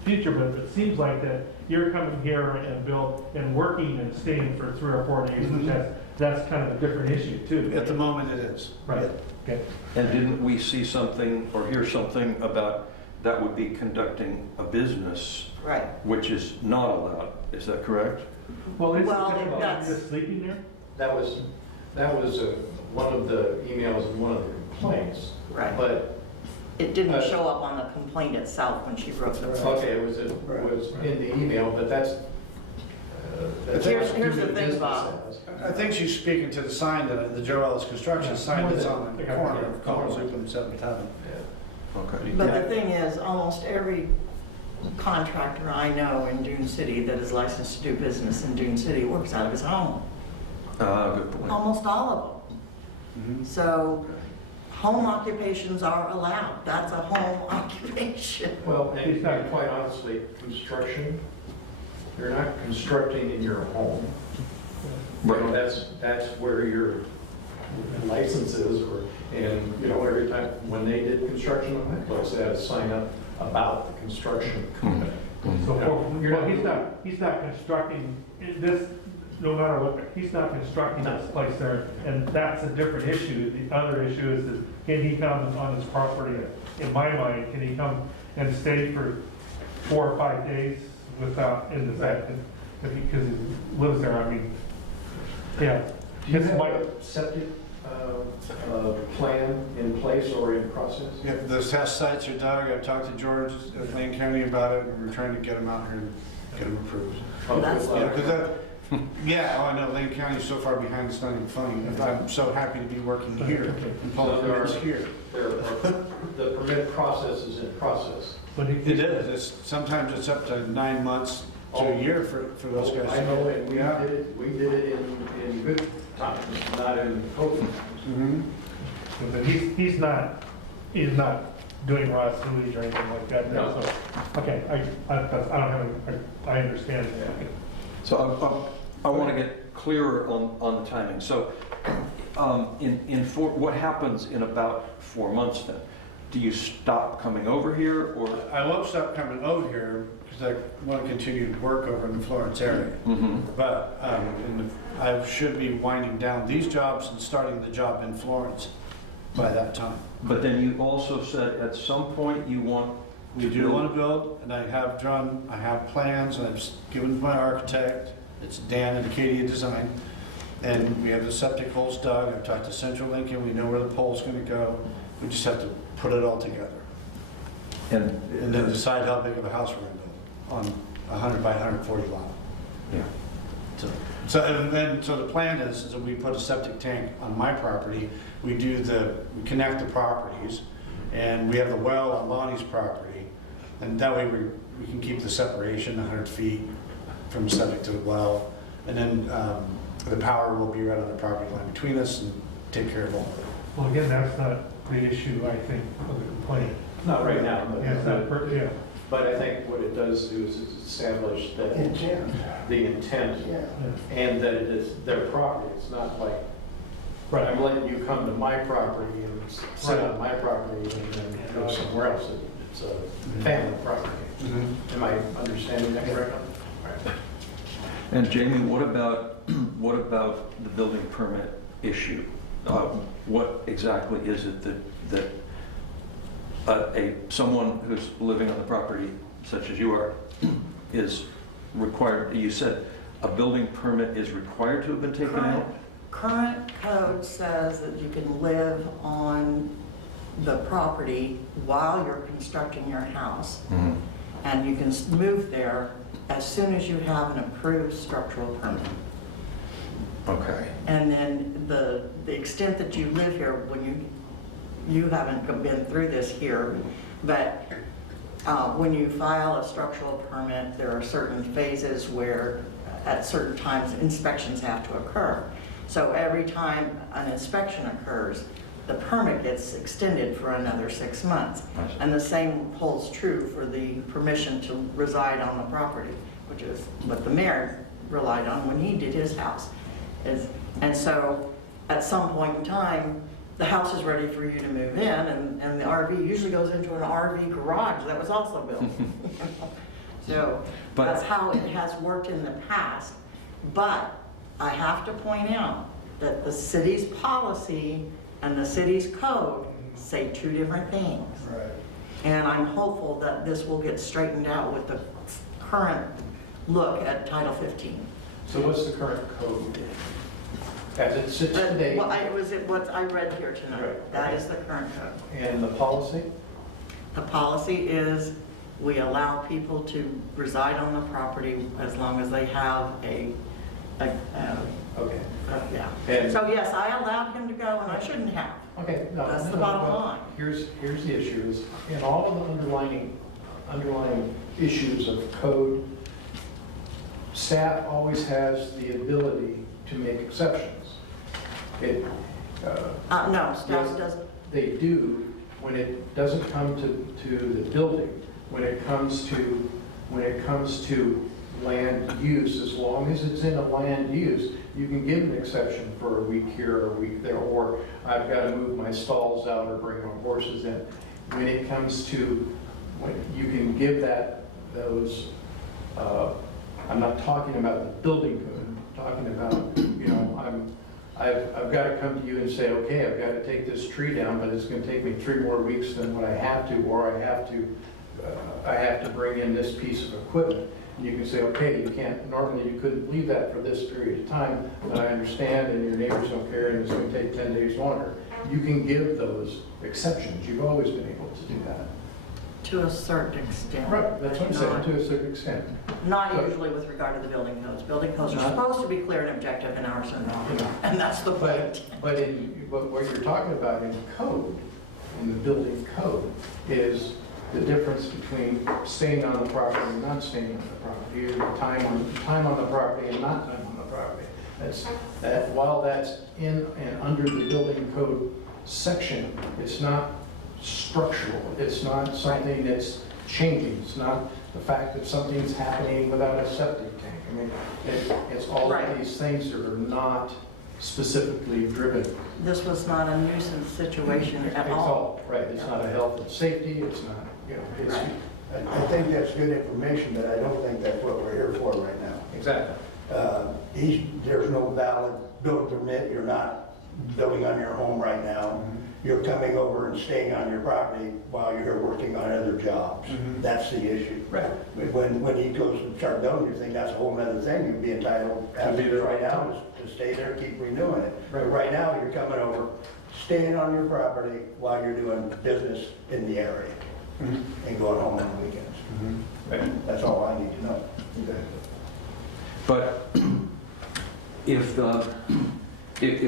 future, but it seems like that you're coming here and build and working and staying for 3 or 4 days, which that's kind of a different issue too. At the moment, it is. Right, okay. And didn't we see something or hear something about that would be conducting a business, right. which is not allowed? Is that correct? Well, it's Well, different. that's- Just sleeping there? that was one of the emails and one of the complaints. Right. But, It didn't show up on the complaint itself when she wrote the. okay, it was in the email, but that's. Here's the thing, business Bob. as. I think she's speaking to the sign, the Joe Ellis Construction sign that's on the corner of Collins Loop and 7th Avenue. Okay. But the thing is, almost every contractor I know in Dune City that is licensed to do business in Dune City works out of his home. Good point. Almost all of them. Mhm. So home occupations are allowed. That's a home occupation. Well, and quite honestly, construction, you're not constructing in your home. Right. That's where your license is, and, every time, when they did construction on that place, they had to sign up about the construction company. So, You're well, not- he's not constructing this, no matter what, he's not constructing this place there, and that's a different issue. The other issue is, can he come on his property, in my mind, can he come and stay for 4 or 5 days without, in the fact that, because he lives there, I mean, yeah. Do you It's have my- a septic plan in place or in process? Yeah, the test sites are dug. I've talked to George at Lane County about it, and we're trying to get them out here and get them approved. That's- Okay. Yeah, because yeah, oh, I know Lane County's so far behind, it's not even funny. I'm so happy to be working here and pulling permits here. The permit process is in process. But It is, sometimes it's up to 9 months to a year for those guys. I know, and Yeah. we did it in good times, not in COVID times. Mhm. but he's not doing raw sewage or anything like that. No. So, okay, I don't have, I understand. So I want to get clearer on the timing. So what happens in about 4 months then? Do you stop coming over here or? I won't stop coming over here because I want to continue to work over in the Florence area. Mhm. But I should be winding down these jobs and starting the job in Florence by that time. But then you also said at some point you want. We do want to build, and I have plans, and I've given to my architect. It's Dan at Acadia Design. And we have the septic holes dug. I've talked to Central Lincoln. We know where the pole's going to go. We just have to put it all together. And then decide how big of a house we're going to build on 100 by 140 lot. Yeah. So the plan is that we put a septic tank on my property. We connect the properties, and we have the well on Lonnie's property. And that way we can keep the separation 100 feet from septic to the well. And then the power will be right on the property line between us and take care of all of it. Well, again, that's not the issue, I think, of the complaint. Not right now, Yeah, it's not yeah. but I think what it does do is it's establish that the intent and that it is their property. It's not like, Right. I'm letting you come to my property and sit on my property and then go somewhere else. It's a family property. Am I understanding that correctly? And Jamie, what about the building permit issue? What exactly is it that someone who's living on the property, such as you are, is required? You said a building permit is required to have been taken out? Current code says that you can live on the property while you're constructing your house, Mhm. and you can move there as soon as you have an approved structural permit. Okay. And then the extent that you live here, when you haven't been through this here, but when you file a structural permit, there are certain phases where at certain times inspections have to occur. So every time an inspection occurs, the permit gets extended for another 6 months. And the same holds true for the permission to reside on the property, which is what the mayor relied on when he did his house. And so at some point in time, the house is ready for you to move in, and the RV usually goes into an RV garage that was also built. So that's how it has worked in the past. But I have to point out that the city's policy and the city's code say 2 different things. Right. And I'm hopeful that this will get straightened out with the current look at Title 15. So what's the current code? As it sits today, Well, what I read here tonight. Right. That is the current code. and the policy? The policy is we allow people to reside on the property as long as they have Okay. yeah. And- So yes, I allowed him to go and I shouldn't have. Okay. No, That's the no, bottom well, line. Here's the issue is, in all of the underlying issues of code, staff always has the ability to make exceptions. No, staff Yes. doesn't. They do when it doesn't come to the building, when it comes to land use, as long as it's in a land use, you can give an exception for a week here or a week there, or I've got to move my stalls out or bring my horses in. When it comes to, when you can give those, I'm not talking about the building code, I'm talking about, I've got to come to you and say, okay, I've got to take this tree down, but it's going to take me 3 more weeks than what I have to, or I have to bring in this piece of equipment. You can say, okay, you can't, normally you couldn't leave that for this period of time, but I understand and your neighbors don't care and it's going to take 10 days longer. You can give those exceptions. You've always been able to do that. To a certain extent. Right, that's what I'm saying, to a certain extent. Not usually with regard to the building codes. Building codes are supposed to be clear and objective, and ours are not. And that's the point. But what you're talking about in code, in the building code, is the difference between staying on the property and not staying on the property, or time on the property and not time on the property. That while that's in and under the building code section, it's not structural. It's not something that's changing. It's not the fact that something's happening without a septic tank. I mean, it's all Right. of these things that are not specifically driven. This was not a nuisance situation at all. Right, it's not a health and safety, it's not, you know, it's. Right. I think that's good information, but I don't think that's what we're here for right now. Exactly. There's no valid building permit, you're not building on your home right now. You're coming over and staying on your property while you're working on other jobs. That's the issue. Right. When he goes to start building your thing, that's a whole other thing. You'd be entitled, as it is right now, is to stay there, keep renewing it. But right now, you're coming over, staying on your property while you're doing business in the area and going home on the weekends. Right. That's all I need to know. But if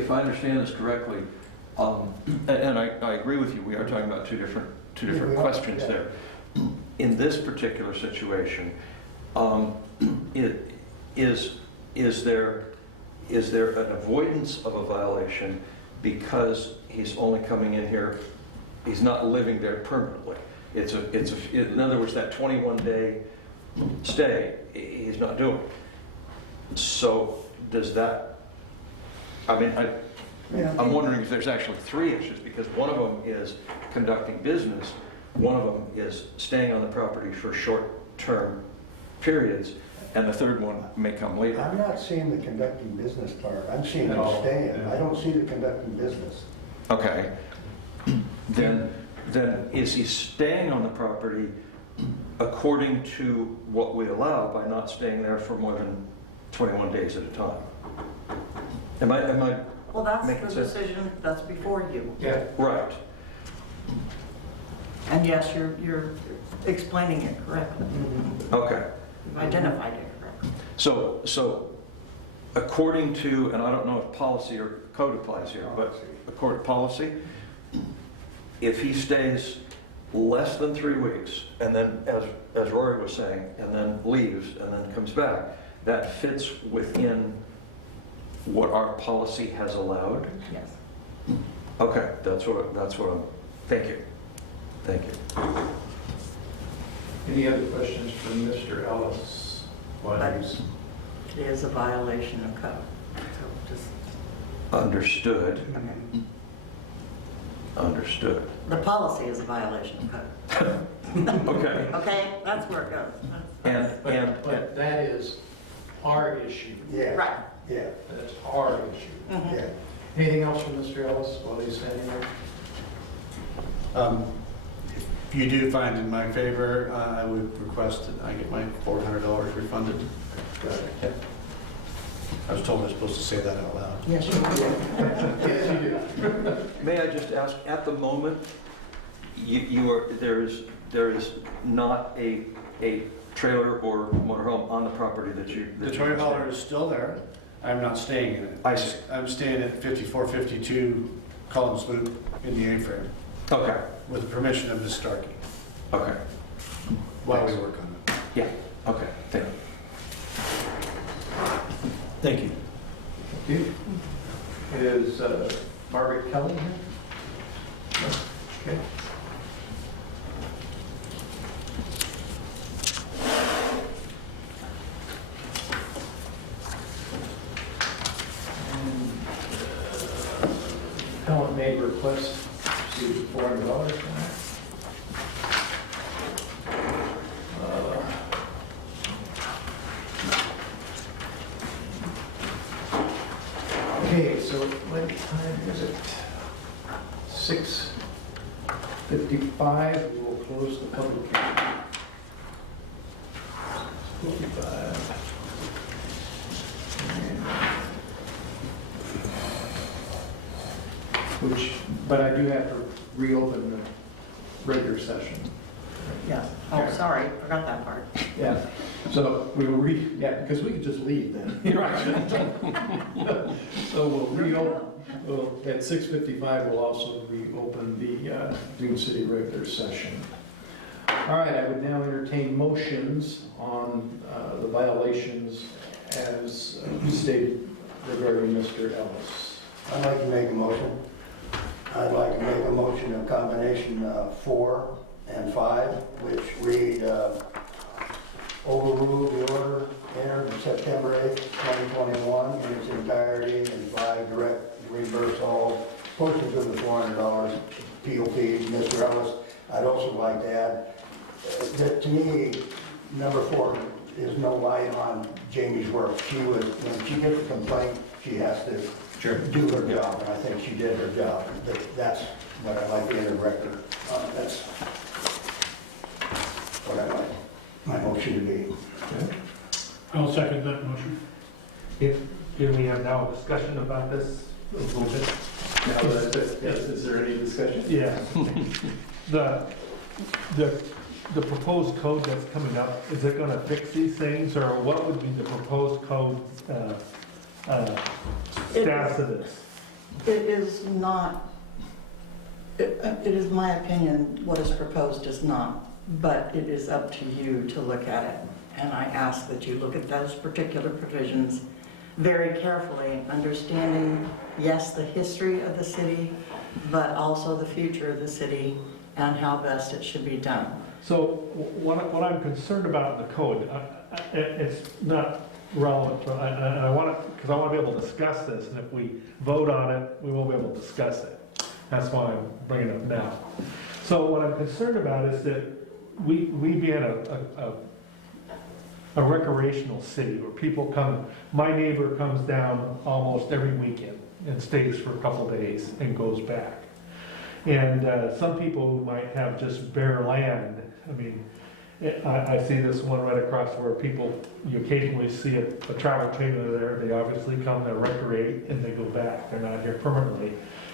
I understand this correctly, and I agree with you, we are talking about two different Yeah, we are, questions yeah. there. In this particular situation, is there an avoidance of a violation because he's only coming in here, he's not living there permanently? In other words, that 21-day stay, he's not doing. So does that, I mean, I'm wondering if there's actually three issues, because one of them is conducting business, one of them is staying on the property for short-term periods, and the third one may come later. I'm not seeing the conducting business part. I'm seeing him No. staying. I don't see the conducting business. Okay. Then is he staying on the property according to what we allow by not staying there for more than 21 days at a time? Am I Well, that's making the sense? decision that's before you. Yeah. Right. And yes, you're explaining it correctly. Okay. You've identified it correctly. So according to, and I don't know if policy or code applies here, but according to policy, if he stays less than 3 weeks, and then, as Rory was saying, and then leaves, and then comes back, that fits within what our policy has allowed? Yes. Okay, that's what I'm, thank you. Thank you. Any other questions for Mr. Ellis? But it is a violation of code. So just, Understood, okay. understood. The policy is a violation of code. Okay, Okay, that's where it goes. But that is our issue. Yeah. Right. Yeah, That's our issue. Mhm. yeah. Anything else from Mr. Ellis while he's standing there? If you do find in my favor, I would request that I get my $400 refunded. I was told I was supposed to say that out loud. Yes, you do. Yes, you do. May I just ask, at the moment, there is not a trailer or motorhome on the property that you... The toy hauler is still there. I'm not staying in it. I see. I'm staying at 5452 Collins Loop in the A-frame Okay, with the permission of Ms. Starkey okay, while we work on it. yeah, okay, thank you. Thank you. Thank you. Is Margaret Kelly here? No? Okay. Appellant made request to receive $400 from that. Okay, so what time is it? 6:55, we will close the public hearing. But I do have to reopen the regular session. Yes. Oh, sorry, forgot that part. Yeah, so we will because we could just leave then. So we'll reopen, at 6:55, we'll also reopen the Dune City regular session. All right, I would now entertain motions on the violations as stated regarding Mr. Ellis. I'd like to make a motion. I'd like to make a motion of combination 4 and 5, which read, overrule the order entered on September 8th, 2021 in its entirety, and 5, direct reimburse all portions of the $400 POP. Mr. Ellis, I'd also like to add that to me, number 4 is no light on Jamie's work. When she gets a complaint, she has to do her job, and I think she did her job. That's what I'd like to enter record. That's what I'd like my motion to be. I'll second that motion. Can we have now a discussion about this a little bit? Yes, is there any discussion? Yeah. The proposed code that's coming up, is it gonna fix these things, or what would be the proposed code status of this? It is not, it is my opinion, what is proposed is not, but it is up to you to look at it. And I ask that you look at those particular provisions very carefully, understanding, yes, the history of the city, but also the future of the city and how best it should be done. So what I'm concerned about in the code, it's not relevant, but I want to, because I want to be able to discuss this, and if we vote on it, we won't be able to discuss it. That's why I'm bringing it up now. So what I'm concerned about is that we being a recreational city where people come, my neighbor comes down almost every weekend and stays for a couple days and goes back. And some people who might have just bare land, I mean, I see this one right across where people, you occasionally see a travel trailer there, they obviously come to recreate and they go back, they're not here permanently.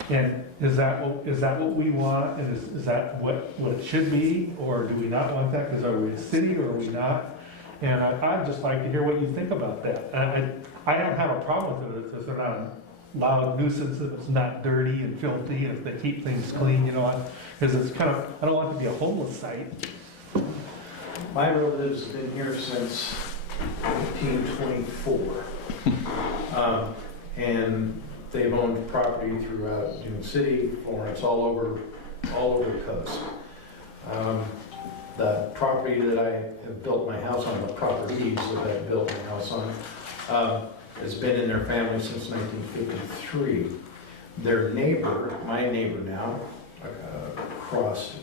And is that what we want, and is that what it should be, or do we not want that, because are we a city or are we not? And I'd just like to hear what you think about that. I don't have a problem with it if they're not a loud nuisance, if it's not dirty and filthy, if they keep things clean, you know, because it's kind of, I don't want it to be a homeless site. My relatives have been here since 1824. And they've owned property throughout Dune City, Florence, all over the coast. The property that I have built my house on, the properties that I built my house on, has been in their family since 1953. Their neighbor, my neighbor now, across,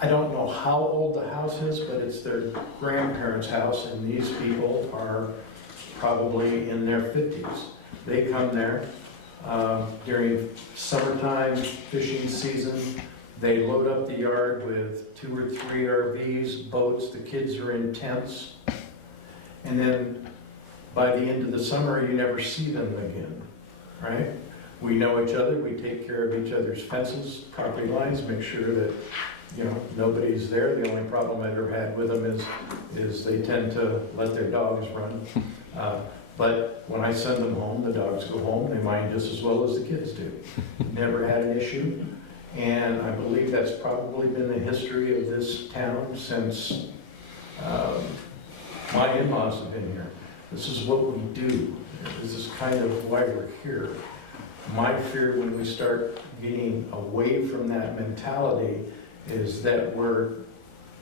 I don't know how old the house is, but it's their grandparents' house, and these people are probably in their 50s. They come there during summertime fishing season. They load up the yard with 2 or 3 RVs, boats, the kids are in tents. And then by the end of the summer, you never see them again, right? We know each other, we take care of each other's fences, property lines, make sure that, you know, nobody's there. The only problem I've ever had with them is they tend to let their dogs run. But when I send them home, the dogs go home, they mind just as well as the kids do. Never had an issue. And I believe that's probably been the history of this town since my in-laws have been here. This is what we do. This is kind of why we're here. My fear when we start getting away from that mentality is that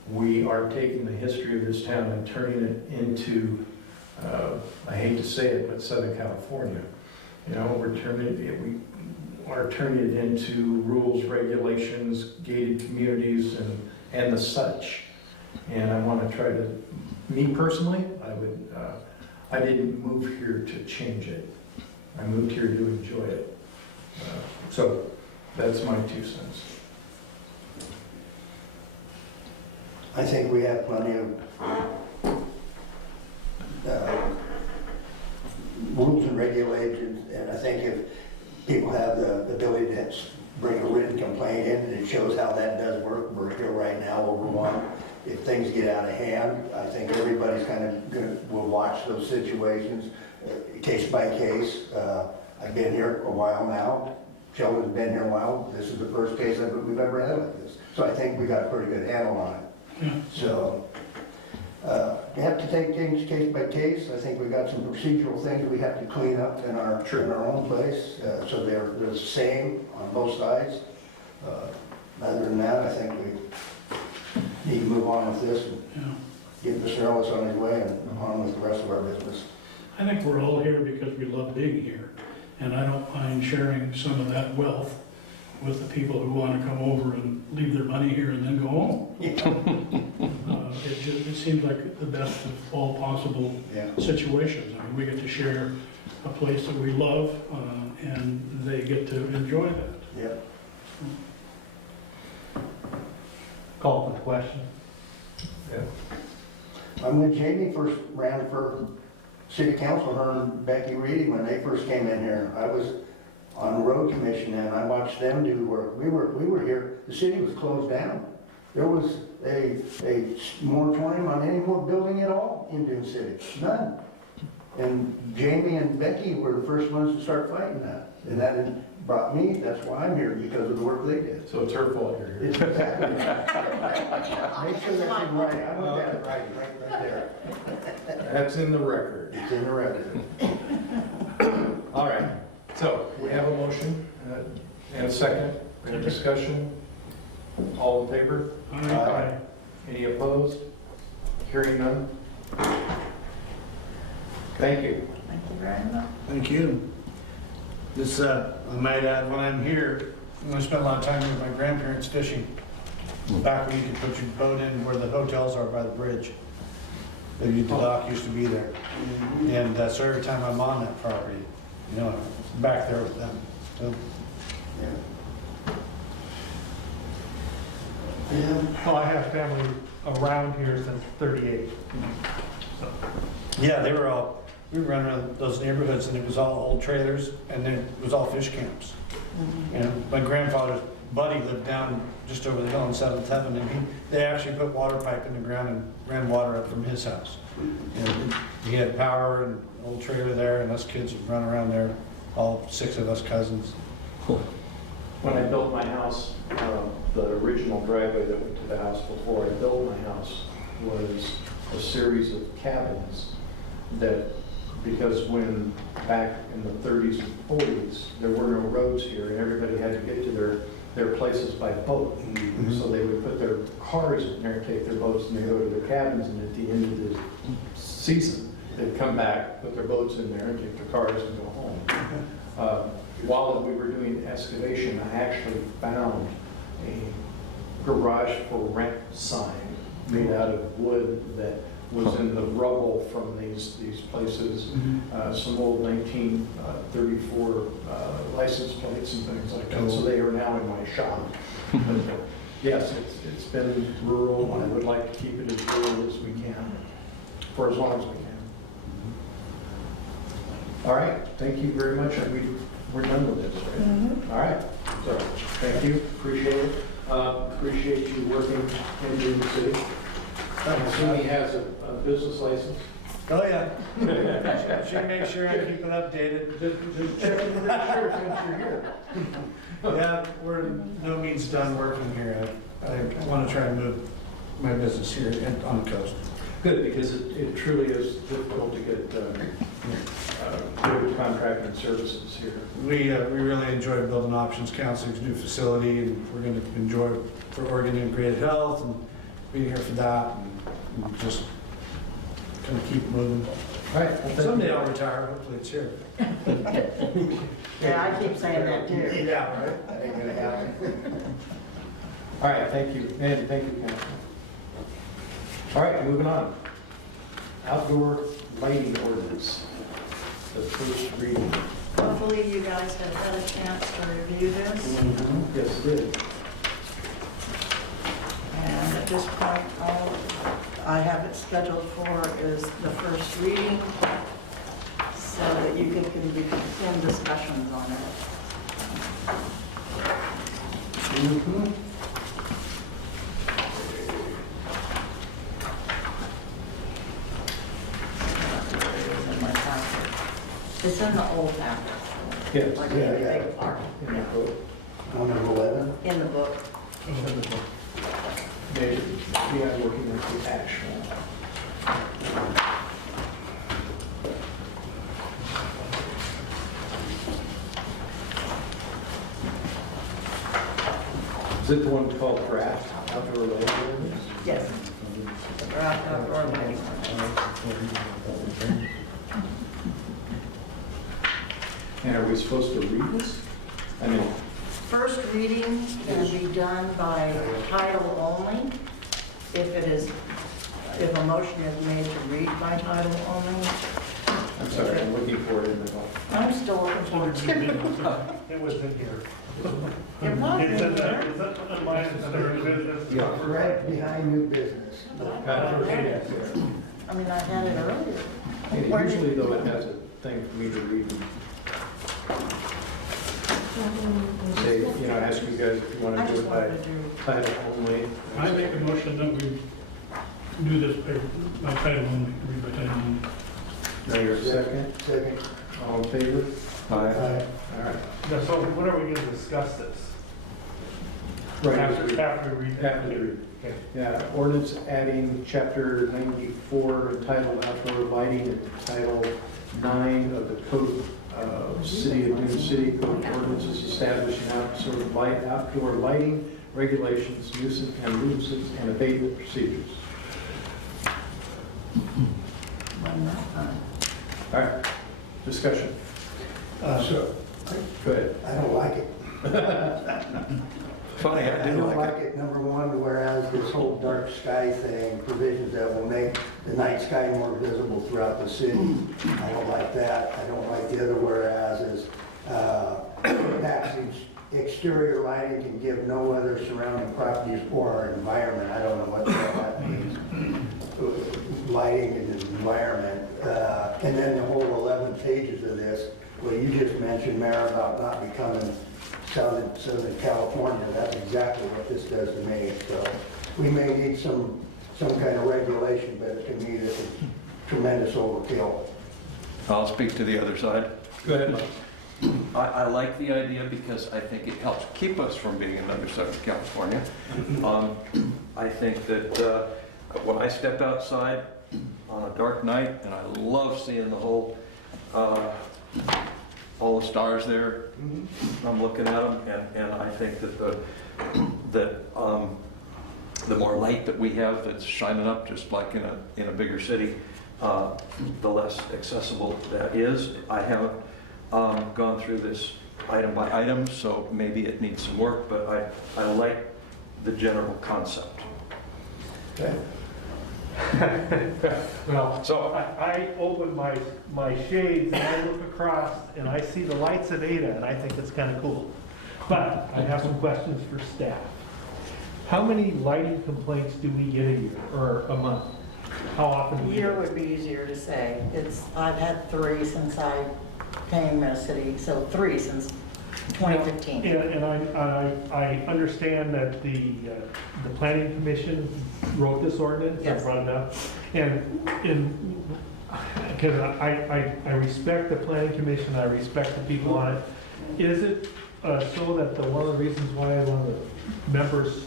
we are taking the history of this town and turning it into, I hate to say it, but Southern California. You know, we are turning it into rules, regulations, gated communities, and the such. And I want to try to, me personally, I didn't move here to change it. I moved here to enjoy it. So that's my 2 cents. I think we have plenty of rules and regulations, and I think if people have the ability to bring a written complaint in, and it shows how that does work. We're here right now over one. If things get out of hand, I think everybody's kind of will watch those situations, case by case. I've been here a while now. Sheldon's been here a while. This is the first case we've ever had like this. So I think we got a pretty good handle on it. So you have to take things case by case. I think we got some procedural things we have to clean up in our own place, so they're the same on both sides. Other than that, I think we need to move on with this and get Mr. Ellis on his way and on with the rest of our business. I think we're all here because we love being here, and I don't mind sharing some of that wealth with the people who want to come over and leave their money here and then go home. It seems like the best of all possible situations. I mean, we get to share a place that we love, and they get to enjoy that. Yep. Call for the question. When Jamie first ran for city council, her and Becky Reedy, when they first came in here, I was on the road commission and I watched them do work. We were here, the city was closed down. There was a moratorium on any more building at all in Dune City, none. And Jamie and Becky were the first ones to start fighting that. And that brought me, that's why I'm here, because of the work they did. So it's her fault you're here. It's exactly right. Make sure that's in writing. I want that right there. That's in the record. It's in the record. All right, so we have a motion and a second. Any discussion? All in favor? Aye. Any opposed? Hearing none? Thank you. Thank you very much. Thank you. This, I might add, when I'm here, I'm gonna spend a lot of time with my grandparents fishing. Back when you could put your boat in where the hotels are by the bridge. The dock used to be there. And so every time I'm on that property, you know, back there with them. So, Well, I have family around here since '38. yeah, we ran around those neighborhoods and it was all old trailers and then it was all fish camps. You know, my grandfather's buddy lived down just over the hill in Seventh Heaven, and they actually put water pipe in the ground and ran water up from his house. And he had power and old trailer there, and us kids would run around there, all 6 of us cousins. When I built my house, the original driveway that went to the house before I built my house was a series of cabins that, because when back in the 30s and 40s, there were no roads here and everybody had to get to their places by boat. So they would put their cars in there, take their boats, and they go to their cabins, and at the end of the season, they'd come back, put their boats in there, and take their cars and go home. While we were doing excavation, I actually found a garage for rent sign made out of wood that was in the rubble from these places, some old 1934 license plates and things like that. So they are now in my shop. But, yes, it's been rural, and I would like to keep it as rural as we can, for as long as we can. All right, thank you very much. We're done with this, right? All right, so thank you, appreciate it. Appreciate you working in Dune City. I assume he has a business license. Oh, yeah. She makes sure I keep it updated. Just checking to make sure since you're here. Yeah, we're no means done working here. I want to try and move my business here and on the coast. Good, because it truly is difficult to get good contracting services here. We really enjoy building Options Counseling's new facility, and we're going to enjoy for Oregon Integrated Health and being here for that, and just kind of keep moving. All right. Well, thank Someday you. I'll retire, hopefully it's here. Yeah, I keep saying that too. Yeah, right? That ain't gonna happen. All right, thank you, and thank you, Council. All right, moving on. Outdoor lighting ordinance, the first reading. Hopefully you guys have had a chance to review this. Yes, it did. And at this point, I I have it scheduled for is the first reading, so that you can begin discussions on it. In my packet. It's in the old packet. Yes. Like Yeah, a yeah. big part. In the book. On number 11? In the book. They, we are working with the actual. Is it the one called draft outdoor lighting ordinance? Yes. Draft outdoor lighting ordinance. And are we supposed to read this? I mean, First reading can be done by title only. If a motion is made to read by title only. I'm sorry, I'm looking for it in the book. I'm still looking forward to it. It was in here. It was It's in in the, there. it's in line under new business. Yeah. Right behind new business. I mean, I had it earlier. And Where did- usually though, it has a thing for me to read. Say, you know, ask you guys if you want I to do just it by wanted to do, title only. I make a motion that we do this by title only, read by title only. Now your second, Second. all in favor? Aye. All right. Now, so when are we gonna discuss this? After we read it? After we read. Okay. Yeah, ordinance adding chapter 94 entitled outdoor lighting and title 9 of the code of City of Dune City Code of Ordinances establishing outdoor lighting regulations, nuisance and abatement procedures. when that time. All right, discussion. So, Go ahead. I don't like it. Funny, I do don't like it. it, number one, whereas this whole dark sky thing, provisions that will make the night sky more visible throughout the city. I don't like that. I don't like the other whereas is, passage, exterior lighting can give no other surrounding properties or our environment. I don't know what the hell that means. Lighting and the environment. And then the whole 11 pages of this, well, you just mentioned, Mayor, about not becoming Southern California. That's exactly what this does to me. So we may need some kind of regulation, but to me, this is tremendous overkill. I'll speak to the other side. Go ahead, Mike. I like the idea because I think it helps keep us from being in under Southern California. I think that when I step outside on a dark night, and I love seeing the whole, all the stars there, I'm looking at them, and I think that the more light that we have that's shining up, just like in a bigger city, the less accessible that is. I haven't gone through this item by item, so maybe it needs some work, but I like the general concept. Okay. Well, So- I open my shades and I look across and I see the lights at Ada and I think it's kind of cool. But I have some questions for staff. How many lighting complaints do we get a year or a month? How often do we Year get? would be easier to say. I've had 3 since I came as city, so 3 since 2015. And I understand that the planning commission wrote this ordinance Yes. and brought it up. And because I respect the planning commission, I respect the people on it. Is it so that one of the reasons why one of the members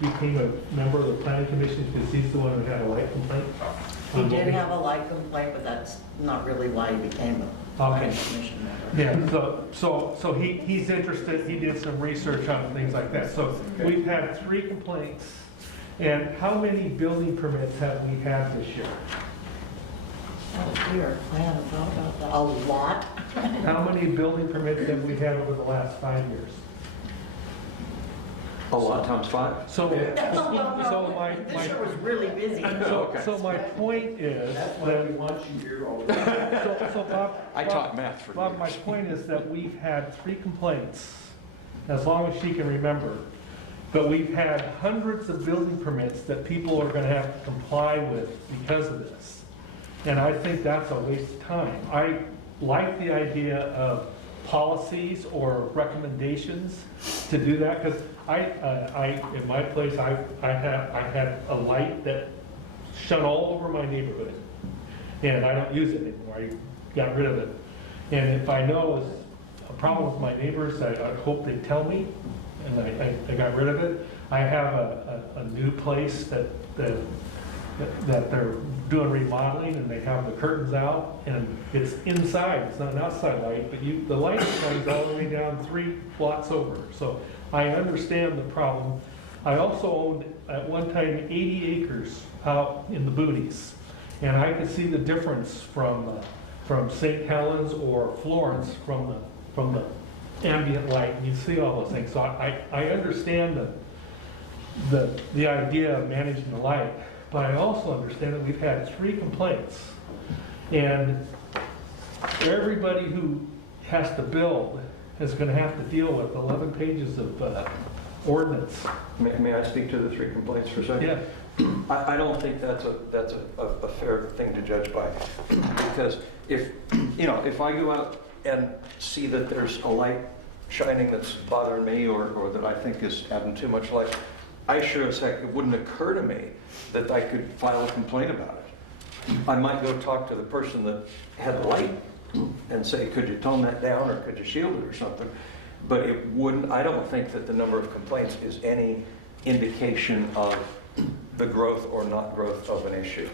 became a member of the planning commission is because he's the one who had a light complaint? He did have a light complaint, but that's not really why he became a planning Okay. commission member. Yeah, so he's interested, he did some research on things like that. So we've had 3 complaints. And how many building permits have we had this year? Oh dear, I haven't thought about that. A lot? How many building permits have we had over the last 5 years? A lot times 5. So my, This year was really busy. so my point is That's why that, we want you here all the time. so Bob. I taught math for Bob, my years. point is that we've had 3 complaints, as long as she can remember. But we've had hundreds of building permits that people are gonna have to comply with because of this. And I think that's a waste of time. I like the idea of policies or recommendations to do that, because in my place, I had a light that shone all over my neighborhood. And I don't use it anymore, I got rid of it. And if I know it's a problem with my neighbors, I hope they tell me, and I got rid of it. I have a new place that they're doing remodeling, and they have the curtains out, and it's inside, it's not an outside light, but the light shines all the way down 3 blocks over. So I understand the problem. I also owned, at one time, 80 acres out in the boonies, and I could see the difference from St. Helens or Florence from the ambient light, and you see all those things. So I understand the idea of managing the light, but I also understand that we've had 3 complaints, and everybody who has to build is going to have to deal with 11 pages of ordinance. May I speak to the 3 complaints for a second? Yeah. I don't think that's a fair thing to judge by, because if I go out and see that there's a light shining that's bothering me, or that I think is having too much light, I sure as heck, it wouldn't occur to me that I could file a complaint about it. I might go talk to the person that had the light and say, could you tone that down, or could you shield it or something? But it wouldn't, I don't think that the number of complaints is any indication of the growth or not growth of an issue.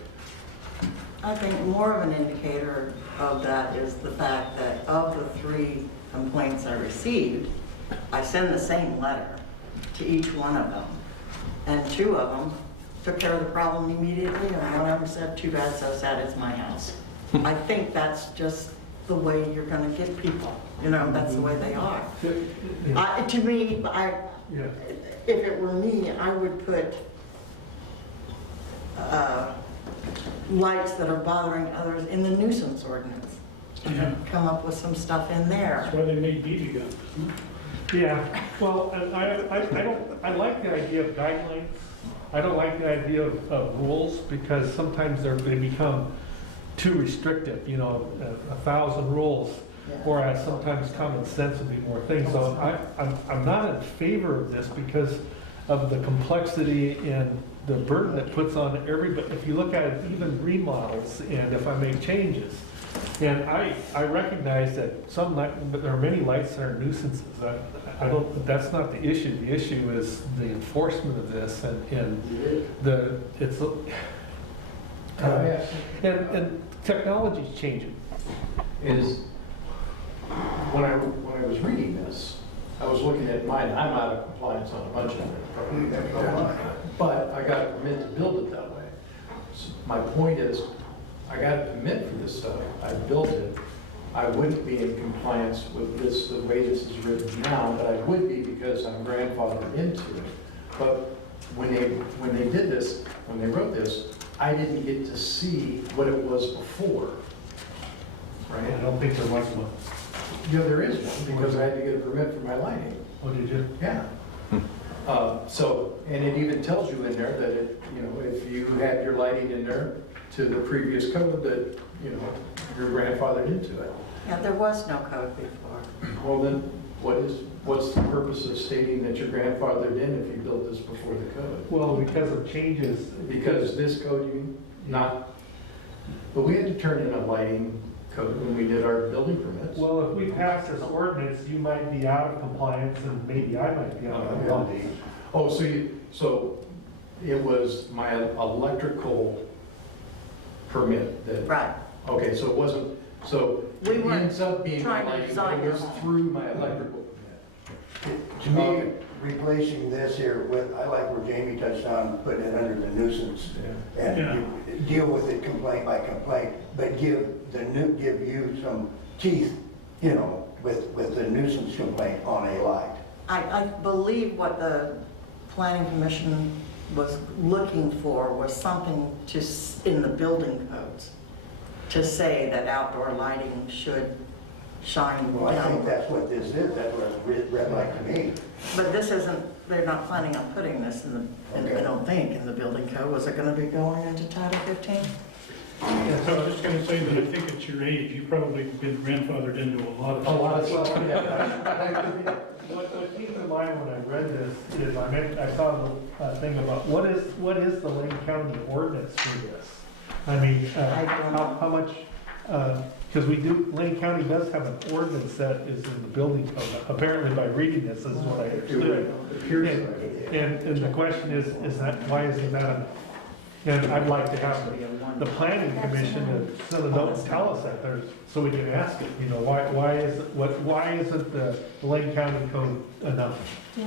I think more of an indicator of that is the fact that of the 3 complaints I received, I send the same letter to each one of them. And 2 of them took care of the problem immediately, and one of them said, too bad, so sad, it's my house. I think that's just the way you're gonna get people, that's the way they are. To me, if it were me, I would put lights that are bothering others in the nuisance ordinance. Yeah. Come up with some stuff in there. That's why they made BB guns. Yeah, well, and I like the idea of guidelines. I don't like the idea of rules, because sometimes they become too restrictive, 1,000 rules, Yeah. whereas sometimes common sense would be more things. So I'm not in favor of this because of the complexity and the burden it puts on everybody. If you look at it, even remodels, and if I make changes, and I recognize that but there are many lights that are nuisances. That's not the issue. The issue is the enforcement of this, and and technology's changing. Is, when I was reading this, I was looking at mine, I'm out of compliance on a bunch of them. But I got a permit to build it that way. So my point is, I got a permit for this stuff, I built it, I wouldn't be in compliance with this, the way this is written now, but I would be because I'm grandfathered into it. But when they did this, when they wrote this, I didn't get to see what it was before, I right? don't think there was one. Yeah, there is one, because I had to get a permit for my lighting. Oh, did you? Yeah. And it even tells you in there that if you had your lighting in there to the previous code, that, you're grandfathered into it. Yeah, there was no code before. Well, then, what's the purpose of stating that you're grandfathered in if you built this before the code? Well, because of changes. Because this code, but we had to turn in a lighting code when we did our building permits. Well, if we pass this ordinance, you might be out of compliance, and maybe I might be out of compliance. Oh, so it was my electrical permit that. Right. Okay, so it wasn't, so We it weren't ends up being my trying to lighting, design it your was home. through my electrical permit. To me, replacing this here with, I like where Jamie touched on, putting it under the nuisance. And you deal with it complaint by complaint, but give you some teeth, with the nuisance complaint on a light. I believe what the planning commission was looking for was something in the building codes to say that outdoor lighting should shine Well, I think down. that's what this is, that's what it read like to me. But this isn't, they're not planning on putting this in the, I don't think, in the building code. Was it gonna be going into Title 15? So I was just gonna say that I think at your age, you've probably been grandfathered into a lot of A lot of stuff. stuff. What came to mind when I read this is, I saw the thing about, what is the Lane County ordinance for this? I mean, I don't know. how much, because Lane County does have an ordinance that is in the building code. Apparently by reading this, this is what I understood. And the question is that, why isn't that, and I'd like to have the planning commission to send a note and tell us that there, so we can ask it, you know, why isn't the Lane County code enough? Yeah,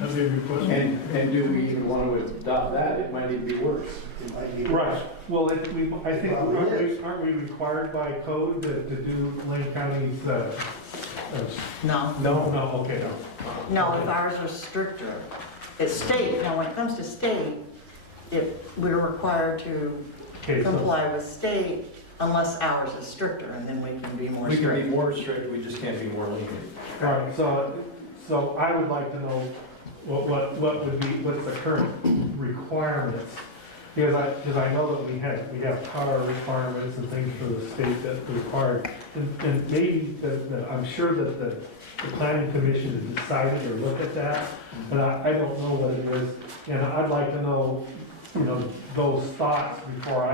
that'd be a good question. And do we even want to adopt that? It might even be worse. It might be- Right, well, I think, Well, it is. aren't we required by code to do Lane County's, No. no, okay, no. No, if ours was stricter. It's state, now when it comes to state, we're required to Okay, so, comply with state unless ours is stricter, and then we can be more We can be strict. more strict, we just can't be more lenient. all right, so I would like to know what would be, what's the current requirements? Because I know that we have power requirements and things for the state that require, and maybe, I'm sure that the planning commission has decided or looked at that, but I don't know what it is, and I'd like to know, you know, those thoughts before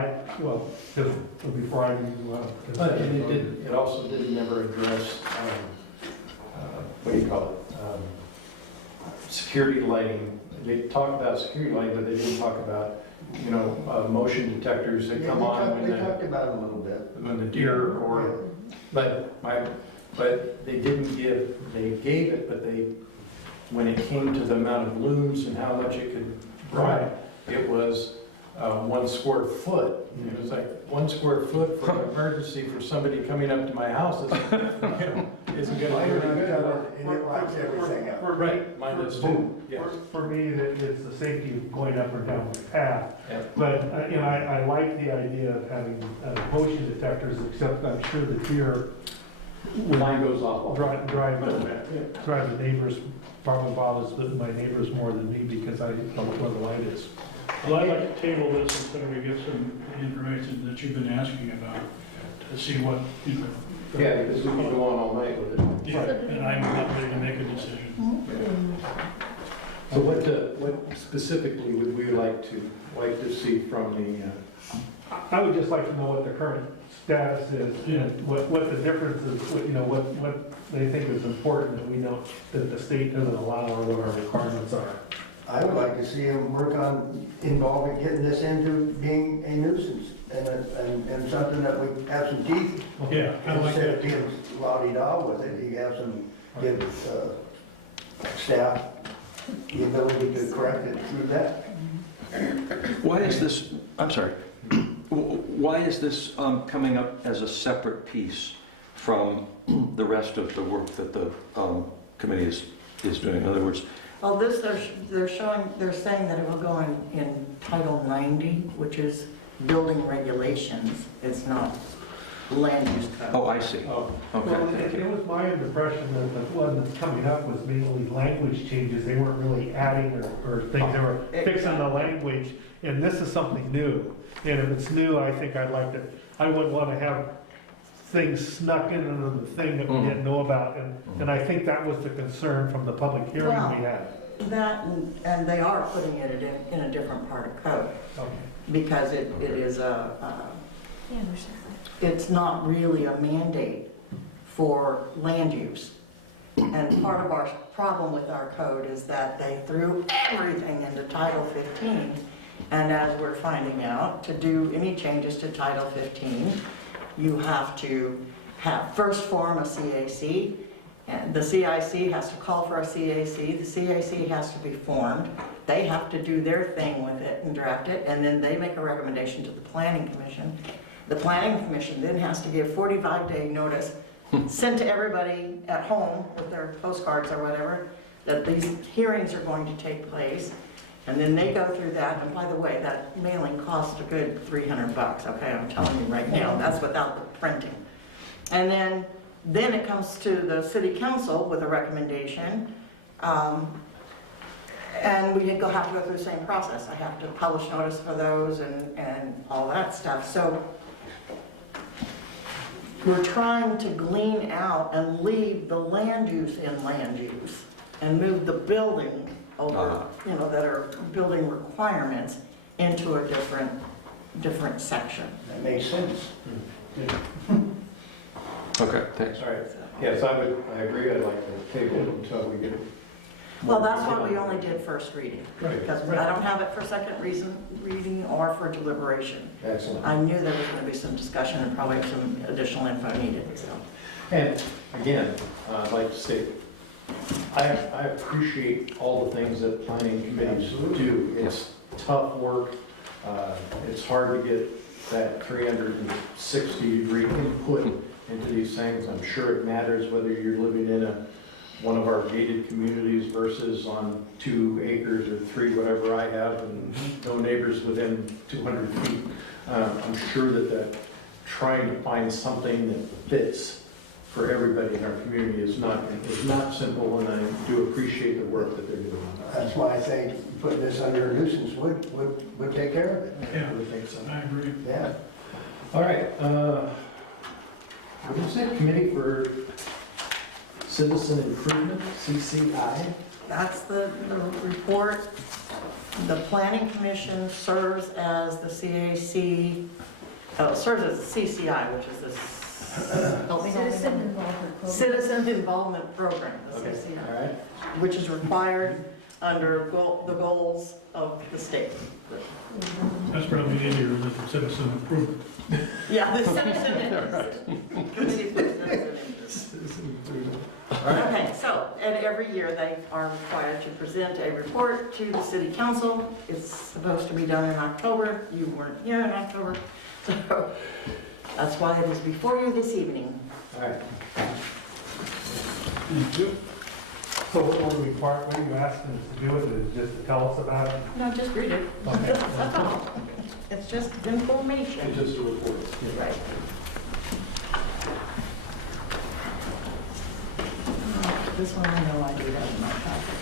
before I do. But it also didn't never address, what do you call it? Security lighting. They talked about security lighting, but they didn't talk about, you know, motion detectors that Yeah, come on they talked about it a little bit. when the deer or, but they didn't give, they gave it, but when it came to the amount of looms and how much it could run, it was 1 square foot. It was like 1 square foot for an emergency for somebody coming up to my house isn't gonna Mine do any runs good. out and it lights everything up. Right, mine does too, yes. For me, it's the safety of going up or down the path. Yeah. But, you know, I like the idea of having motion detectors, except I'm sure the deer would Mine goes off. drive the neighbors, probably bothers my neighbors more than me because I don't know where the light is. Well, I'd like to table this until we get some information that you've been asking about, to see what, you know. Yeah, because we can go on all night with it. Yeah, and I'm not ready to make a decision. So what specifically would we like to see from the, I would just like to know what the current status is, and what the difference is, what they think is important that we know, that the state doesn't allow, or what our requirements are. I would like to see him work on involving, getting this into being a nuisance and something that would have some teeth. Yeah, I like Instead that. of being la-di-da with it, you have some, give staff the ability to correct it through that. Why is this, I'm sorry, why is this coming up as a separate piece from the rest of the work that the committee is doing? In other words, Well, this, they're saying that it will go in Title 90, which is building regulations. It's not land use code. oh, I see. oh, Okay, Well, thank it you. was my impression that the one that's coming up was mainly language changes. They weren't really adding or things, they were fixing the language, and this is something new. And if it's new, I think I wouldn't want to have things snuck in under the thing that we Mhm. didn't know about, and I think that was the concern from the public hearing Well- we had. That, and they are putting it in a different part of code, Okay. because it is it's not really a mandate for land use. And part of our problem with our code is that they threw everything into Title 15. And as we're finding out, to do any changes to Title 15, you have to first form a CAC, and the CIC has to call for a CAC, the CAC has to be formed, they have to do their thing with it and draft it, and then they make a recommendation to the Planning Commission. The Planning Commission then has to give 45-day notice, sent to everybody at home with their postcards or whatever, that these hearings are going to take place. And then they go through that, and by the way, that mailing costs a good $300, okay? I'm telling you right now, that's without the printing. And then then it comes to the city council with a recommendation. And we have to go through the same process. I have to publish notice for those and all that stuff. So we're trying to glean out and leave the land use in land use and move the building over, that are building requirements into a different section. That makes sense. Okay, thanks. All right, yes, I agree, I'd like to table it until we get it. Well, that's why we only did first reading, Right. because I don't have it for second reading or for deliberation. Excellent. I knew there was going to be some discussion and probably some additional info needed, so. And again, I'd like to state, I appreciate all the things that planning committees do. It's tough work. It's hard to get that 360-degree input into these things. I'm sure it matters whether you're living in one of our gated communities versus on 2 acres or 3, whatever I have, and no neighbors within 200 feet. I'm sure that trying to find something that fits for everybody in our community is not simple, and I do appreciate the work that they're doing. That's why I think putting this under a nuisance would take care of it. Yeah, I would think so. I agree. Yeah. All right, what is it, Committee for Citizen Improvement, CCI? That's the report. The planning commission serves as the serves as the CCI, which is the Citizen Involvement Program. Citizen Involvement Program, the Okay, CCI, all right. which is required under the goals of the state. That's probably easier than citizen improvement. Yeah, the citizen interest. Committee for Citizen Interest. Okay, so, and every year they are required to present a report to the city council. It's supposed to be done in October. You weren't here in October, so that's why it is before you this evening. All right. So what are you asking us to do with it? Just to tell us about it? No, just read it. Okay. That's all. It's just information. It's just a report. Right. This one I know I do that in my packet.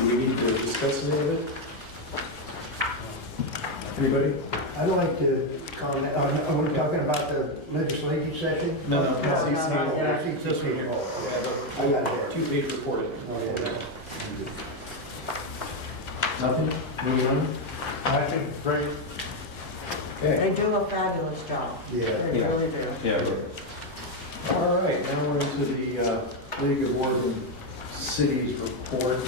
Do we need to discuss any of it? Anybody? I'd like to comment, are we talking about the legislative session? No, This one here. I got it. 2-page report. Okay. Nothing? Moving on? I think it's great. Okay. They do a fabulous job. Yeah. They really do. Yeah, All right, now we're into the League of Oregon Cities report.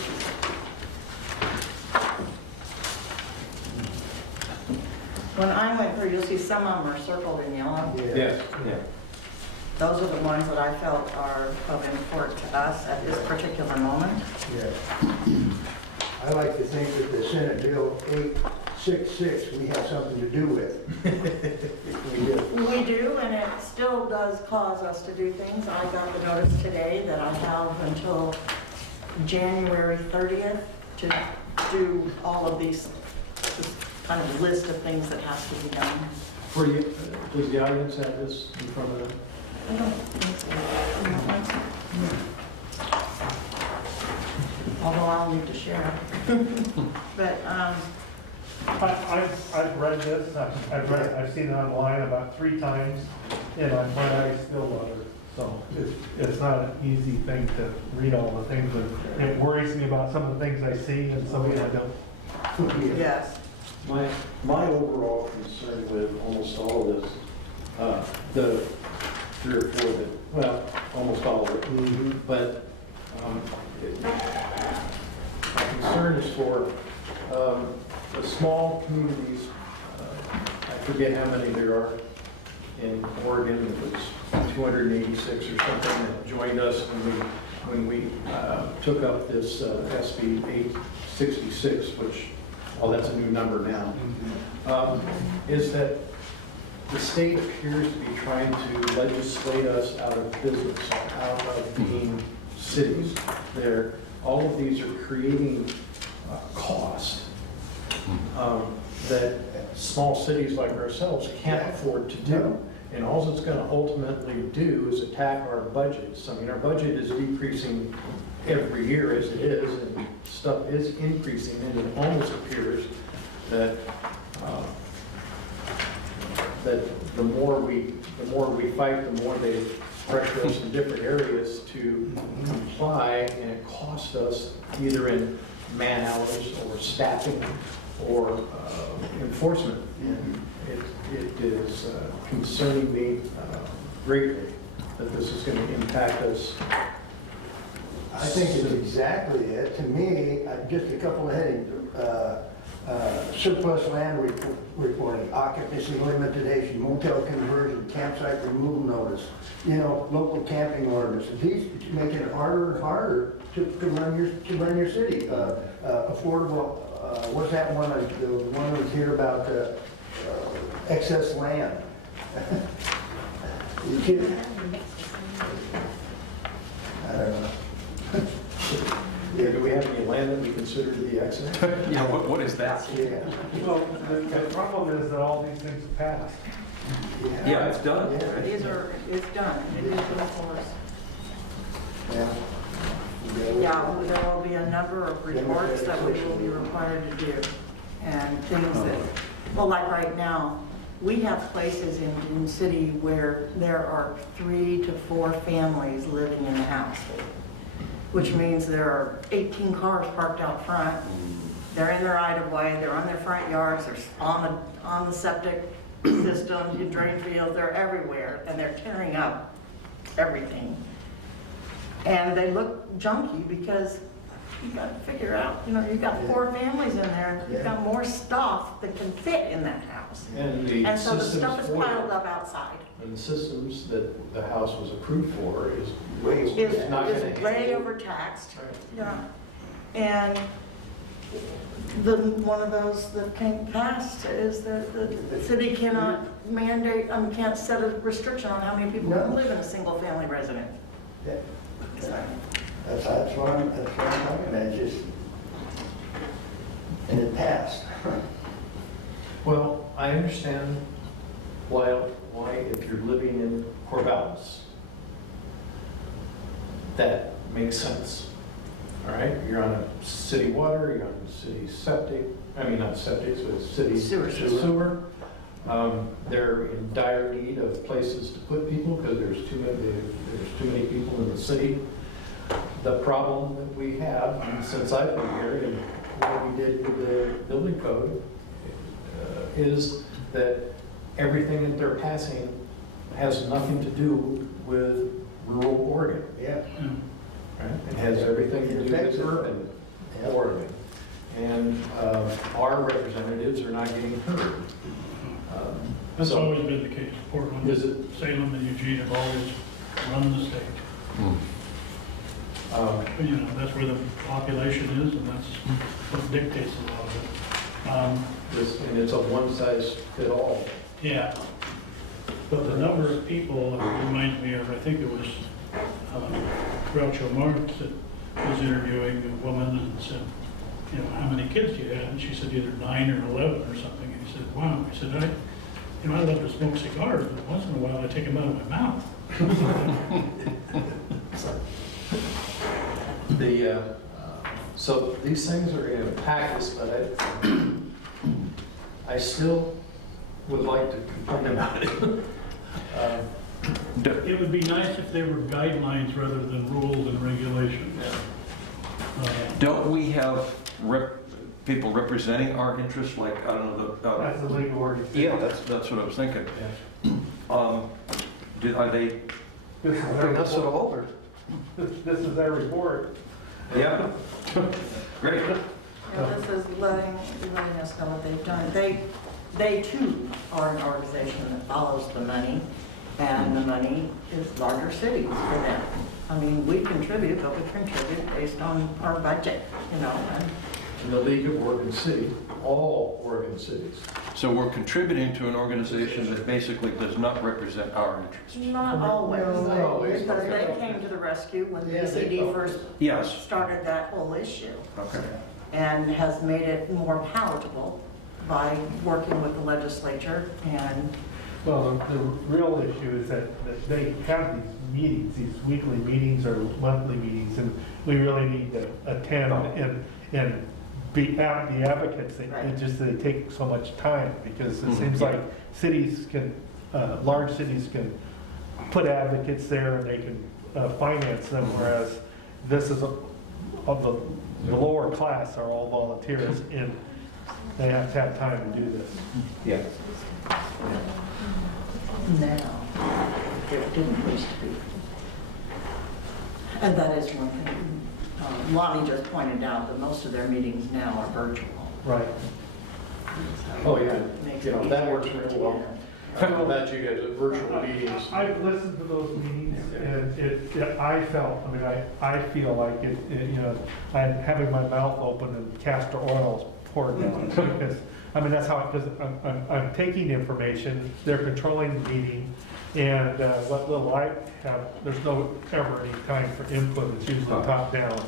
When I went through, you'll see some of them are circled in yellow. Yes. yeah. Those are the ones that I felt are of import to us at this particular moment. Yeah. I like to think that the Senate Bill 866, we have something to do with. We do. We do, and it still does cause us to do things. I got the notice today that I have until January 30th to do all of these, this kind of list of things that has to be done. For you, does the audience have this in front of them? I don't think so. Although I'll need to share. But, I've read this, I've seen it online about 3 times, and I still love it. So it's not an easy thing to read all the things, but it worries me about some of the things I see and some of them I don't. yes. My overall concern with almost all of this, the 3 or 4 that, well, almost all of it, but my concern is for the small communities. I forget how many there are in Oregon. It was 286 or something that joined us when we took up this SB 866, which, well, that's a new number now, is that the state appears to be trying to legislate us out of business, out of being cities. All of these are creating cost that small cities like ourselves can't afford to do. And all it's going to ultimately do is attack our budgets. I mean, our budget is decreasing every year as it is, and stuff is increasing, and it almost appears that that the more we fight, the more they pressure us in different areas to comply, and it costs us either in man hours or staffing or enforcement. And it is concerning me greatly that this is going to impact us. I think it's exactly it. To me, just a couple of headings. Surplus land reporting, occupancy limitation, motel conversion, campsite removal notice, local camping orders. These making it harder and harder to run your city. Affordable, what's that one, the one that was here about excess land? You kidding? I don't know. Yeah, do we have any land that we consider to be excess? Yeah, what is that? Yeah. Well, the problem is that all these things have passed. Yeah, it's done. Yeah. It's done, it is enforced. Yeah. Yeah, there will be a number of reports that we will be required to do, and things that, well, like right now, we have places in Dune City where there are 3 to 4 families living in the house, which means there are 18 cars parked out front. They're in their right of way, they're on their front yards, they're on the septic systems, in drain fields, they're everywhere, and they're tearing up everything. And they look junky because you got to figure out, you've got 4 families in there, you've got more stuff that can fit in that house. And the And so the systems stuff is for piled it, up outside. and the systems that the house was approved for is Is not going to way handle. overtaxed. Right. Yeah. And one of those that came past is that the city cannot mandate, can't set a restriction on how many people can live in a single family residence. Yeah. That's what I'm talking about, it's just, and it passed. Well, I understand why if you're living in Corvallis, that makes sense. All right, you're on a city water, you're on a city septic, not septic, so it's city sewer. They're in dire need of places to put people because there's too many people in the city. The problem that we have, since I've been here and what we did with the building code, is that everything that they're passing has nothing to do with rural Oregon. Yeah. Right? It has everything to do with urban Oregon. And our representatives are not getting heard. That's So- always been the case. Portland, Is it? Salem, and Eugene have always run the state. That's where the population is, and that's what dictates a lot of it. And it's a one-size-fit-all. Yeah. But the number of people, it reminds me of, I think it was Groucho Marx that was interviewing a woman and said, how many kids do you have? And she said either 9 or 11 or something. And he said, wow. He said, I love to smoke cigars, but once in a while I take them out of my mouth. So these things are going to impact us, but I still would like to complain about it. It would be nice if there were guidelines rather than rules and regulations. Don't we have people representing our interests, like, I don't know, That's the legal word. yeah, that's what I was thinking. Are they, This is their us at report. all, or? This is their report. Yeah. Great. This is letting us know what they've done. They too are an organization that follows the money, and the money is larger cities for them. We contribute, but we contribute based on our budget, and In the League of Oregon City, all Oregon cities. So we're contributing to an organization that basically does not represent our interests. not always. Not always. Because they came to the rescue when the Yeah, they BCD fought. first Yes. started that whole issue, Okay. and has made it more palatable by working with the legislature, and Well, the real issue is that they have these meetings, these weekly meetings or monthly meetings, and we really need to attend and be advocates. They take so much time, because it seems like cities can, large cities can put advocates there and they can finance them, whereas this is of the lower class are all volunteers, and they have to have time to do this. Yeah. now, it didn't used to be. And that is one thing. Lonnie just pointed out that most of their meetings now are virtual. Right. Oh, yeah, Makes you know, it that easier works to real well. attend. I don't know about you guys, but virtual meetings. I've listened to those meetings, and I feel like you know, I'm having my mouth open and castor oil poured down, because, that's how, because I'm taking information, they're controlling the meeting, and what little I have, there's no ever any time for input, it's usually top-down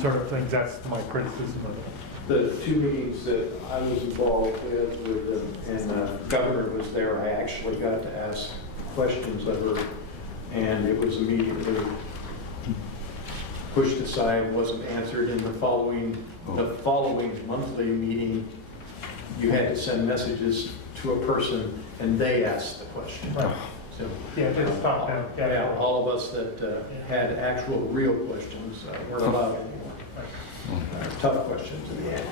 sort of things. That's my criticism of it. The two meetings that I was involved with and the governor was there, I actually got to ask questions of her, and it was immediately pushed aside, wasn't answered. In the following monthly meeting, you had to send messages to a person, and they asked the question. Right. So, Yeah, it's top-down. yeah, all of us that had actual real questions weren't allowed anymore. Tough questions in the end.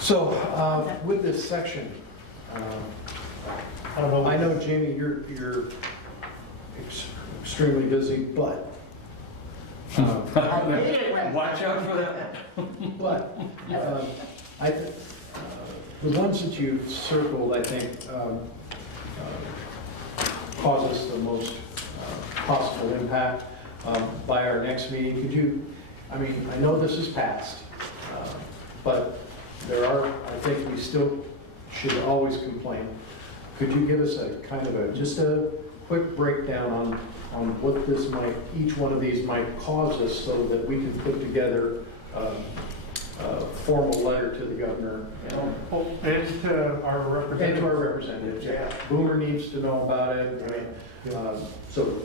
So with this section, I don't know. I know, Jamie, you're extremely busy, but I made it when- Watch out for that. but the ones that you've circled, I think, cause us the most possible impact. By our next meeting, could you, I know this is passed, but there are, I think we still should always complain. Could you give us a kind of just a quick breakdown on what this each one of these might cause us, so that we can put together a formal letter to the governor And to our and representatives. to our representatives? Yeah. Boomer needs to know about it. So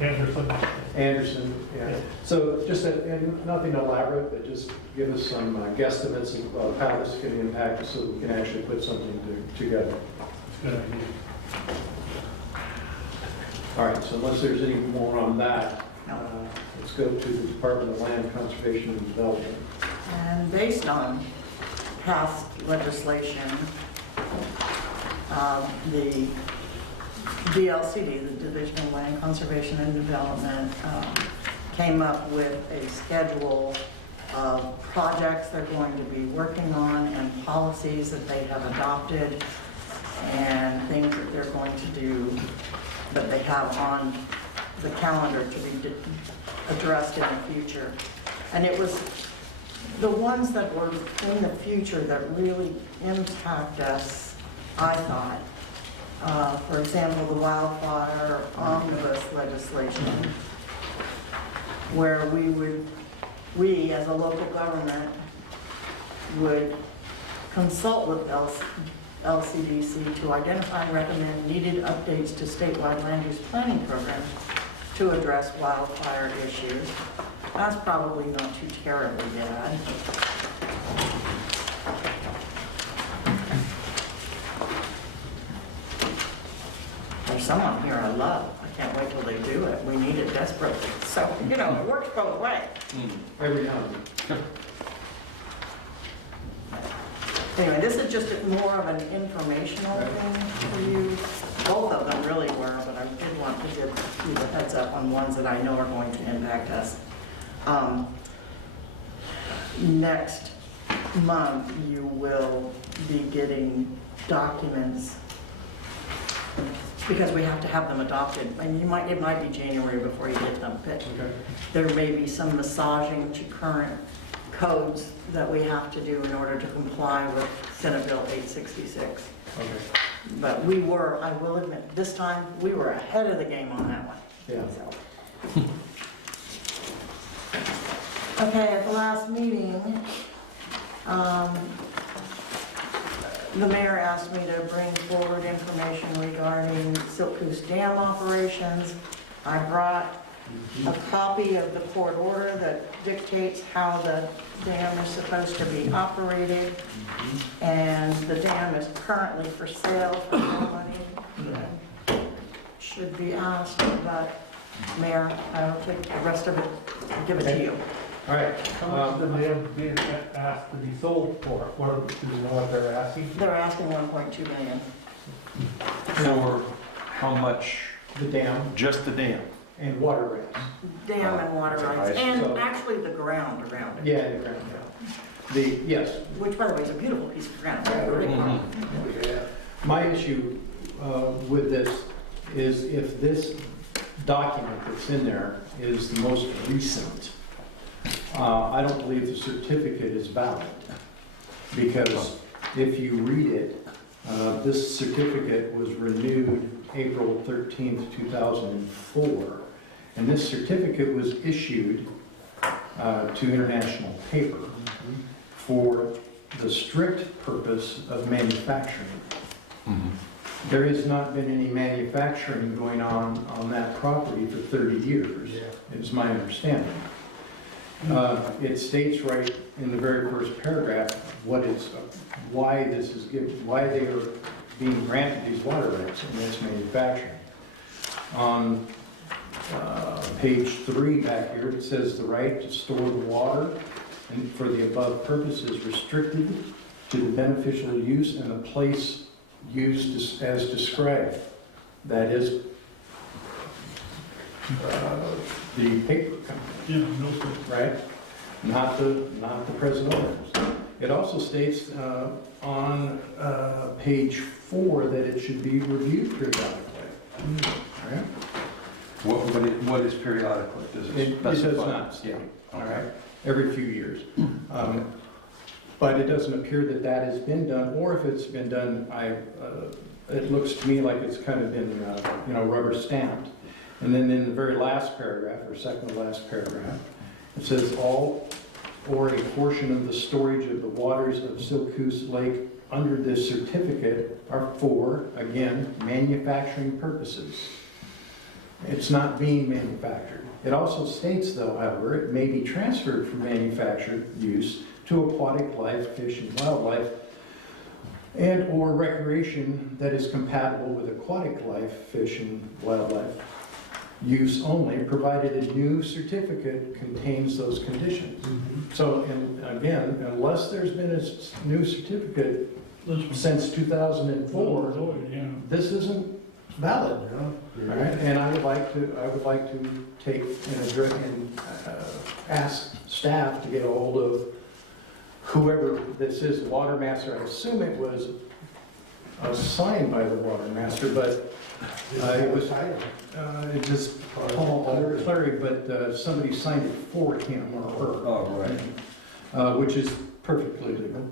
Anderson, yeah. So just, and nothing elaborate, but just give us some guesstimates of how this can impact us, so that we can actually put something together. Good idea. All right, so unless there's any more on that, let's go to the Department of Land Conservation and Development. And based on past legislation, the DLCD, the Division of Land Conservation and Development, came up with a schedule of projects they're going to be working on and policies that they have adopted and things that they're going to do that they have on the calendar to be addressed in the future. And it was the ones that were in the future that really impact us, I thought. For example, the wildfire omnibus legislation, where we as a local government would consult with LCDC to identify and recommend needed updates to statewide land use planning programs to address wildfire issues. That's probably not too terribly bad. There's someone here I love. I can't wait till they do it. We need it desperately. So, it works both ways. Every now and then. Anyway, this is just more of an informational thing for you. Both of them really were, but I did want to give you the heads up on ones that I know are going to impact us. Next month, you will be getting documents, because we have to have them adopted. And it might be January before you get them, but there may be some massaging to current codes that we have to do in order to comply with Senate Bill 866. Okay. But I will admit, this time, we were ahead of the game on that one. Yeah. So. Okay, at the last meeting, The mayor asked me to bring forward information regarding Silk Goose Dam operations. I brought a copy of the court order that dictates how the dam is supposed to be operated. And the dam is currently for sale for more money than should be asked, but Mayor, I will take the rest of it and give it to you. All right. How much the dam being asked to be sold for? What, do you know what they're asking? They're asking 1.2 million. For how much? The dam Just the dam? and water rights. Dam and water rights, I- and so- actually the ground around it. Yeah, the ground, yeah. Yes, Which, by the way, is a beautiful piece of ground. Really. my issue with this is if this document that's in there is the most recent, I don't believe the certificate is valid. Because if you read it, this certificate was renewed April 13th, 2004. And this certificate was issued to International Paper for the strict purpose of manufacturing. There has not been any manufacturing going on that property for 30 years, is my understanding. It states right in the very first paragraph why this is given, why they are being granted these water rights, and that's manufacturing. On page 3 back here, it says the right to store the water and for the above purpose is restricted to the beneficial use and the place used as described. That is the paper company, Yeah, no, sir. right? Not the present owners. It also states on page 4 that it should be reviewed periodically. Right? What is periodically? Does It does not state, all right, every few years. But it doesn't appear that that has been done, or if it's been done, it looks to me like it's kind of been, rubber stamped. And then in the very last paragraph, or second to last paragraph, it says all or a portion of the storage of the waters of Silk Goose Lake under this certificate are for, again, manufacturing purposes. It's not being manufactured. It also states, though, however, it may be transferred from manufactured use to aquatic life, fish and wildlife, and or recreation that is compatible with aquatic life, fish and wildlife use only, provided a new certificate contains those conditions. So, and again, unless there's been a new certificate since 2004, Yeah. this isn't valid. All right, and I would like to take and address and ask staff to get a hold of whoever this is, the water master. I assume it was signed by the water master, but it was it just Paul Clary, but somebody signed it for him or her. Oh, right. Which is perfectly legal.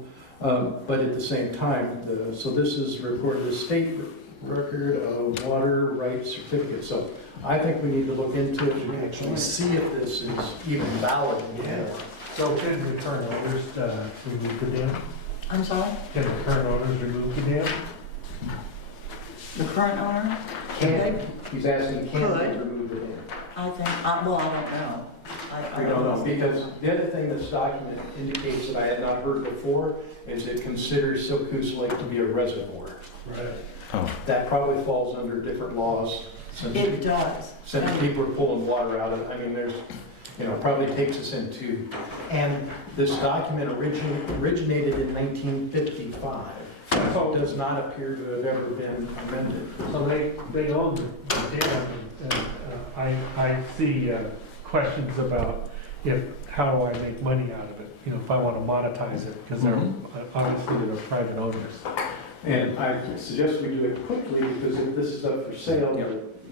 But at the same time, so this is recorded as state record of water rights certificate. So I think we need to look into it and actually see if this is even valid anymore. So can the current owners remove the dam? I'm sorry? Can the current owners remove the dam? The current owner? He's asking, can they Could. remove the dam? I think, well, I don't know. We don't know, because the other thing this document indicates that I had not heard before is it considers Silk Goose Lake to be a reservoir. Right. Oh. That probably falls under different laws. It does. Since people are pulling water out of it, I mean, there's, probably takes us into, and this document originated in 1955. So it does not appear to have ever been amended. So they own the dam, and I see questions about how do I make money out of it? If I want to monetize it, because they're, obviously they're private owners. And I suggest we do it quickly, because if this is up for sale,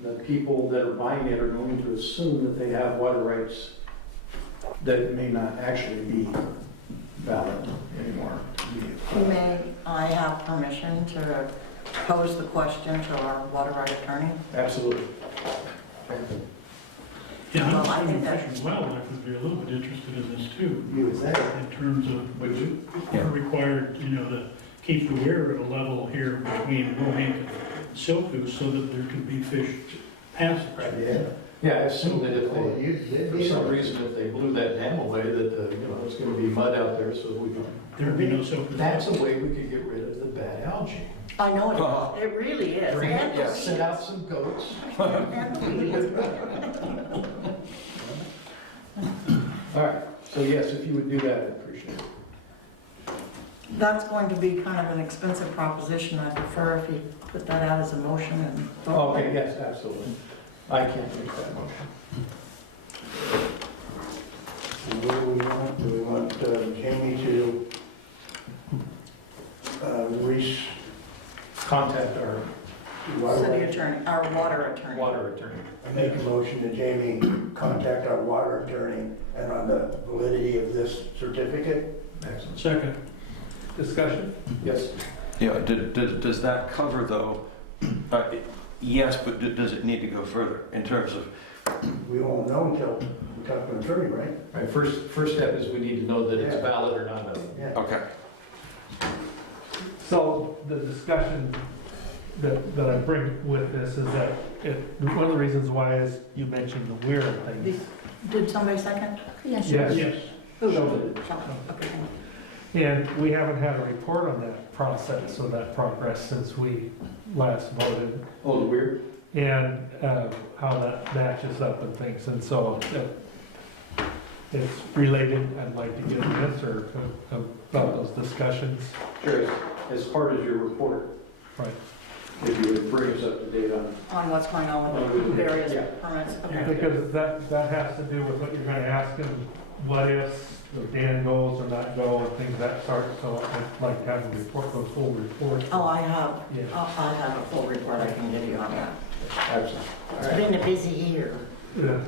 the people that are buying it are going to assume that they have water rights that may not actually be valid anymore. May I have permission to pose the question to our water right attorney? Absolutely. Yeah, Well, I I'm think assuming that- Fish and Wildlife would be a little bit interested in this too, You would think. in terms of, we're required, to keep the weir at a level here between Mohank and Silkus so that there can be fish passage. Yeah. Yeah, I assume that if Oh, they, for some reason, if they blew that dam away, that, it's gonna be mud out there, so we can, There'd be no Silkus. that's a way we could get rid of the bad algae. I know it is, it really is. Bring And it, the yeah, send weeds. out some goats. And the weeds. All right, so yes, if you would do that, I'd appreciate it. That's going to be kind of an expensive proposition. I prefer if you put that out as a motion and vote. Okay, yes, absolutely. I can't make that motion. What do we want? Do we want Jamie to reach Contact our City attorney, our water attorney. water attorney. I make a motion that Jamie contact our water attorney and on the validity of this certificate? Excellent. Second. Discussion? Yes. Yeah, does that cover though, yes, but does it need to go further in terms of, We won't know until we talk to an attorney, right? All right, first step is we need to know that it's Yeah. valid or not valid. Yeah. okay. So the discussion that I bring with this is that one of the reasons why is you mentioned the weir and things. Did somebody second? Yes. Yes. Yes. Who? So- Okay. And we haven't had a report on that process or that progress since we last voted, Oh, the weird? and how that matches up and things. And so it's related, I'd like to get an answer about those discussions. Sure, as part of your report, Right. if you would bring us up to date on. On what's going on with the various Yeah. permits? Okay. Because that has to do with what you're gonna ask them, what ifs, if Dan goes or not go, and things that sort. So I'd like to have a report, a full report. Oh, I have, Yeah. I have a full report I can give you on that. Excellent. All It's right. been a busy year. Yeah.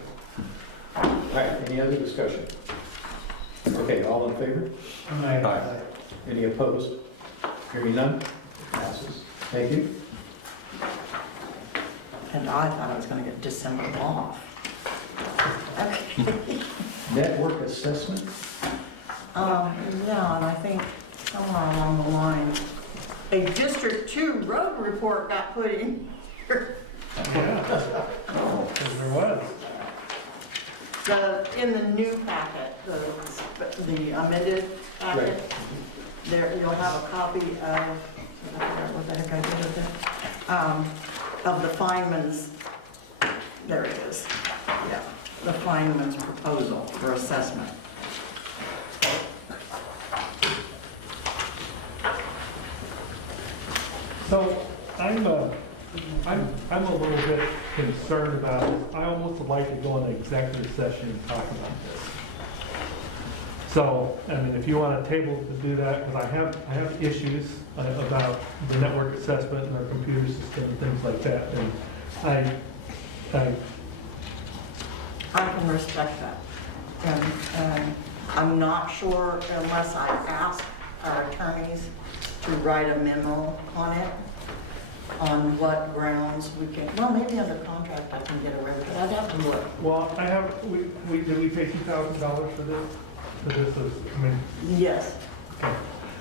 All right, any other discussion? Okay, all in favor? Aye. Any opposed? Hearing none? Passes. Thank you. And I thought I was gonna get December off. Okay. Network assessment? Yeah, and I think somewhere along the line, a District 2 road report got put in here. Yeah. Oh, 'cause there was. In the new packet, the amended packet, there, you'll have a copy of, I forgot what the heck I did with it, of the Feynman's, there it is, yeah, the Feynman's proposal for assessment. So I'm a little bit concerned about this. I almost would like to go in an executive session and talk about this. So, I mean, if you want a table to do that, because I have issues about the network assessment and our computer system and things like that. And I can respect that. And I'm not sure unless I ask our attorneys to write a memo on it, on what grounds we can, well, maybe under contract I can get away with it. I'd have to look. well, did we pay $2,000 for this? I mean, Yes. okay.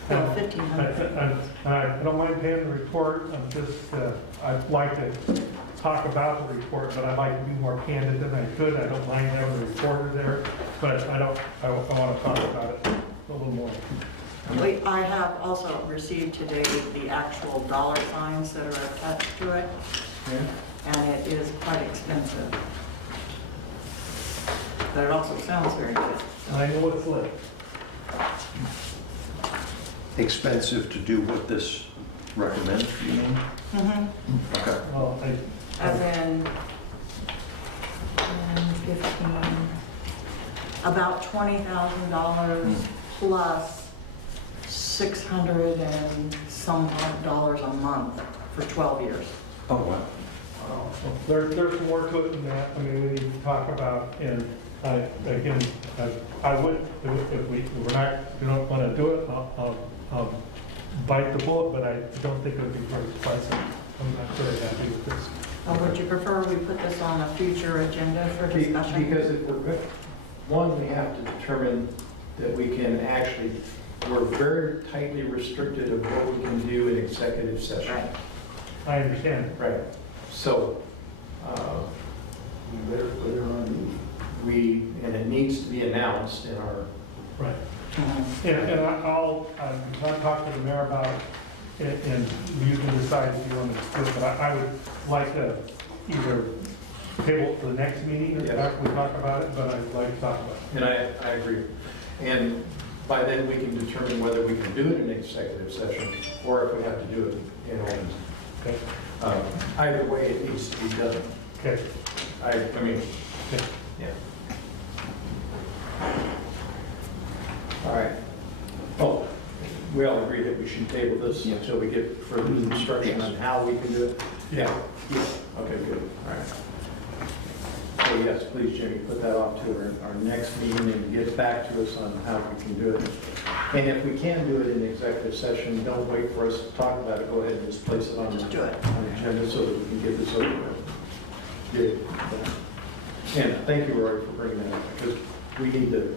Well, 1,500. I don't mind paying the report, I'm just, I'd like to talk about the report, but I'd like to be more candid than I could. I don't mind having the reporter there, but I want to talk about it a little more. I have also received today the actual dollar signs that are attached to it, and it is quite expensive. But it also sounds very good. I know it's lit. Expensive to do what this recommends, you mean? Okay. Well, As in, 15, about $20,000 plus 600 and some odd dollars a month for 12 years. Oh, wow. there's more to it than that. I mean, we need to talk about, and again, I would, if we don't want to do it, I'll bite the bullet, but I don't think it would be very expensive. I'm not very happy with this. Oh, we're Would you prefer we put this on a future agenda for discussion? Because if we're good, one, we have to determine that we can actually, we're very tightly restricted of what we can do in executive session. Right. I understand. Right. So, You better put it on. and it needs to be announced in our, Right. Mhm. And I'll talk to the mayor about it, and you can decide if you want to do it, but I would like to either table it for the next meeting, or Yeah. we talk about it, but I'd like to talk about it. and I agree. And by then, we can determine whether we can do it in executive session, or if we have to do it in open. Okay? Either way, it needs to be done. Okay. I mean, Okay. yeah. All right. Oh, we all agree that we should table this Yeah. until we get further instruction on how we can do it? Yeah. Okay, good, all right. So yes, please, Jimmy, put that off to our next meeting and get back to us on how we can do it. And if we can do it in executive session, don't wait for us to talk about it, go ahead and just place it on Just do it. on the agenda so that we can get this over with. Get it done. And thank you, Roy, for bringing that up, because we need to,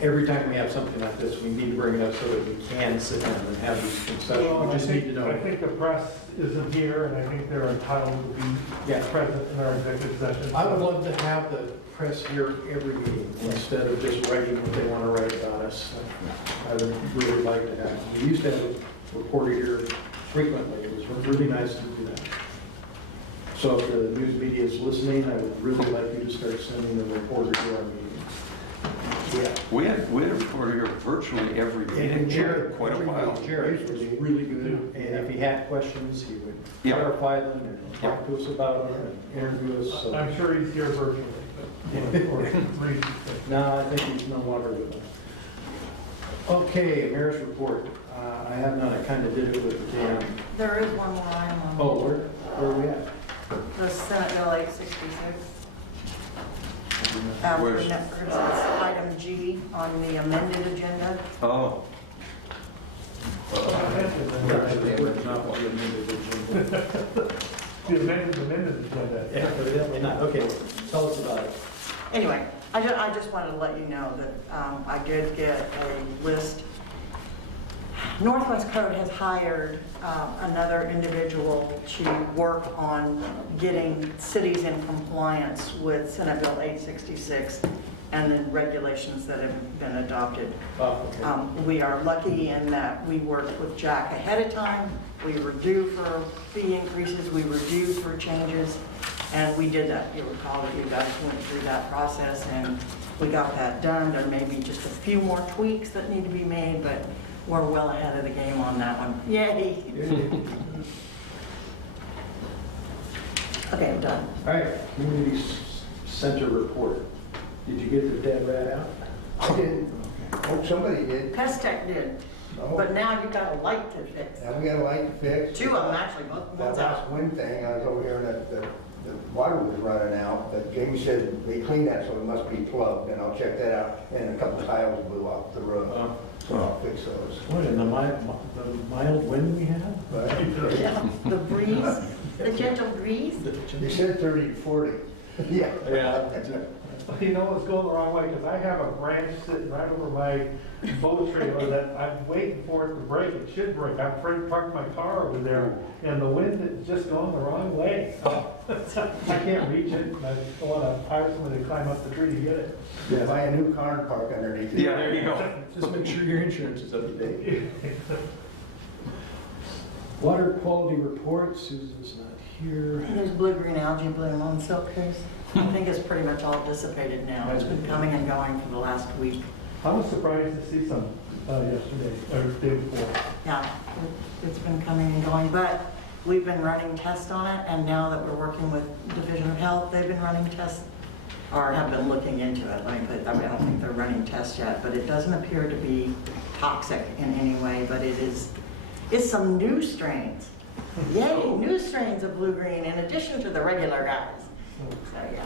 every time we have something like this, we need to bring it up so that we can sit down and have these concessions. Well, We I just need think, to know. I think the press isn't here, and I think they're entitled to be Yeah. present in our executive session. I would love to have the press here every meeting instead of just writing what they want to write about us. I would really like to have, we used to have a reporter here frequently. It was really nice to do that. So if the news media is listening, I would really like you to start sending a reporter to our meetings. Yeah. We had a reporter here virtually every meeting And for Jared, quite a while. Jared was really good, and if he had questions, he would Yeah. clarify them and talk to us about them and interview us, so. I'm sure he's here virtually, but- or briefly. No, I think he's no longer with us. Okay, mayor's report. I have none, I kind of did it with the Dan. There is one more item on. Oh, where are we at? The Senate Bill 866. Where's- It's item G on the amended agenda. Oh, The amended agenda. Yeah, evidently not. Okay, tell us about it. Anyway, I just wanted to let you know that I did get a list. Northwest Code has hired another individual to work on getting cities in compliance with Senate Bill 866 and the regulations that have been adopted. Oh, okay. We are lucky in that we worked with Jack ahead of time. We were due for fee increases, we were due for changes, and we did that. You'll recall that you guys went through that process and we got that done. There may be just a few more tweaks that need to be made, but we're well ahead of the game on that one. Yay! Okay, I'm done. All right, community center report. Did you get the dead rat out? I didn't. Oh, somebody did. Pest Tech did, Oh, but now you've got a light to fix. now we got a light to fix. Two of them actually, both That one's last out. wind thing, I was over here and the water was running out, but Jamie said they cleaned that, so it must be plugged, and I'll check that out. And a couple tiles blew off the roof, so I'll fix those. What, in the mild wind we had? But Yeah, the breeze, the gentle breeze. you said 30 to 40. Yeah. Yeah. You know what's going the wrong way, because I have a branch sitting right over my boat trailer that I'm waiting for it to break. It should break. I'm afraid to park my car over there, and the wind is just going the wrong way. I can't reach it, and I don't want to hire somebody to climb up the tree to get it. Buy a new car and park underneath it. yeah, there you go. Just make sure your insurance is up to date. Water quality report, Susan's not here. There's blue-green algae bloom on Silk Creek. I think it's pretty much all dissipated now. It's been coming and going for the last week. I was surprised to see some yesterday, or the day before. Yeah, it's been coming and going, but we've been running tests on it, and now that we're working with Division of Health, they've been running tests, or have been looking into it. Let me put it that way. I don't think they're running tests yet, but it doesn't appear to be toxic in any way, but it's some new strains. Yay, new strains of blue-green in addition to the regular guys. So, yeah.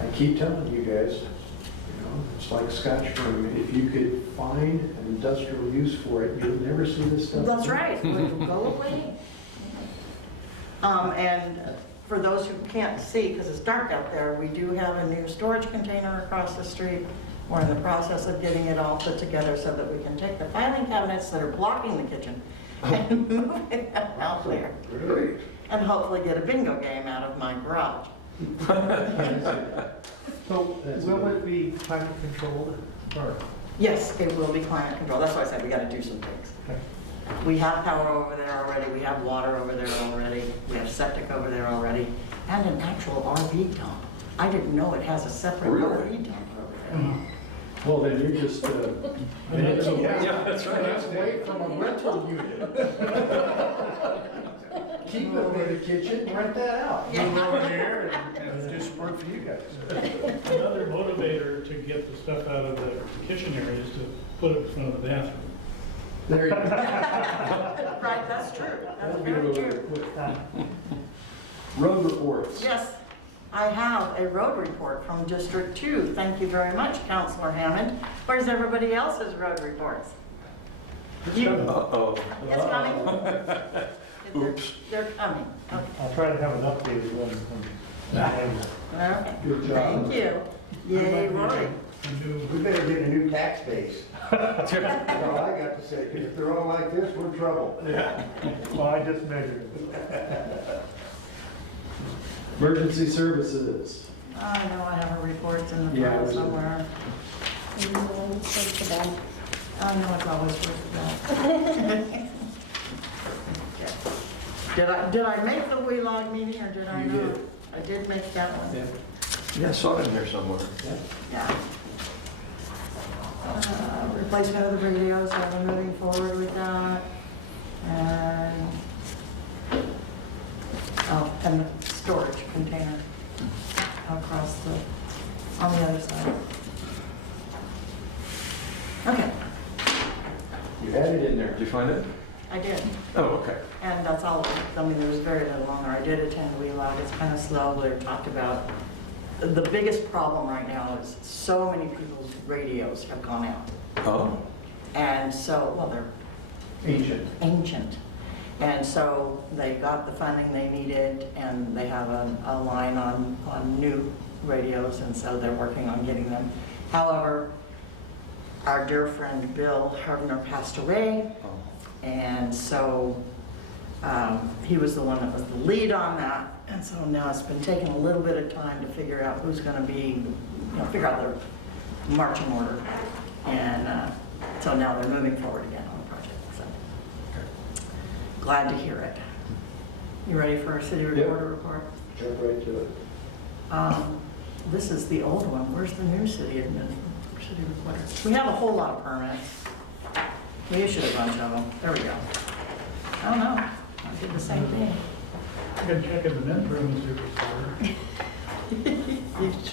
I keep telling you guys, you know, it's like Scotch Broom. If you could find an industrial use for it, you'll never see this stuff. That's right, it will go away. And for those who can't see, because it's dark out there, we do have a new storage container across the street. We're in the process of getting it all put together so that we can take the filing cabinets that are blocking the kitchen and move it out there. Great. And hopefully get a bingo game out of my garage. So will it be climate controlled or? Yes, it will be climate controlled. That's why I said we gotta do some things. Okay. We have power over there already, we have water over there already, we have septic over there already, and an actual RV dump. I didn't know it has a separate Really? RV dump over there. Well, then you're just, Minutes away. Yeah, that's right. that's away from a rental unit. Keep it in the kitchen, rent that out. Move over here and do some work for you guys. Another motivator to get the stuff out of the kitchen area is to put it in front of the bathroom. There you go. Right, that's true. That's That'll be very really true. quick. Road reports. Yes, I have a road report from District 2. Thank you very much, Councilor Hammond. Where's everybody else's road reports? Uh-oh. It's coming. Oops. They're coming. Okay. I'll try to have an updated one. Okay. Good job. Thank you. Yay, Rory. We better get a new tax base. That's all I got to say. 'Cause if they're all like this, we're in trouble. Well, I just measured it. Emergency services. I know I have a report in the Yeah, file it was in- somewhere. I know it's always worth that. Did I make the Wheelock meeting or did I You not? did. I did make that one. Yeah. Yeah, I saw it in there somewhere. Yeah. Replacement of the radios, so we're moving forward with that. And, oh, and the storage container across on the other side. Okay, You had it in there. Did you find it? I did. Oh, okay. And that's all, I mean, there was very little longer. I did attend Wheelock, it's kind of slow, they talked about, the biggest problem right now is so many people's radios have gone out. Oh, And so, well, they're Ancient. ancient. And so they got the funding they needed and they have a line on new radios and so they're working on getting them. However, our dear friend Bill Hergner passed away. oh. And so he was the one that was the lead on that. And so now it's been taking a little bit of time to figure out who's going to be, figure out their marching order. And so now they're moving forward again on the project. So glad to hear it. You ready for a city recorder report? Jump right to it. This is the old one. Where's the new city recorder? We have a whole lot of permits. We issued a bunch of them. There we go. I don't know. I did the same thing. I can check in the men's room, Mr. Recorder.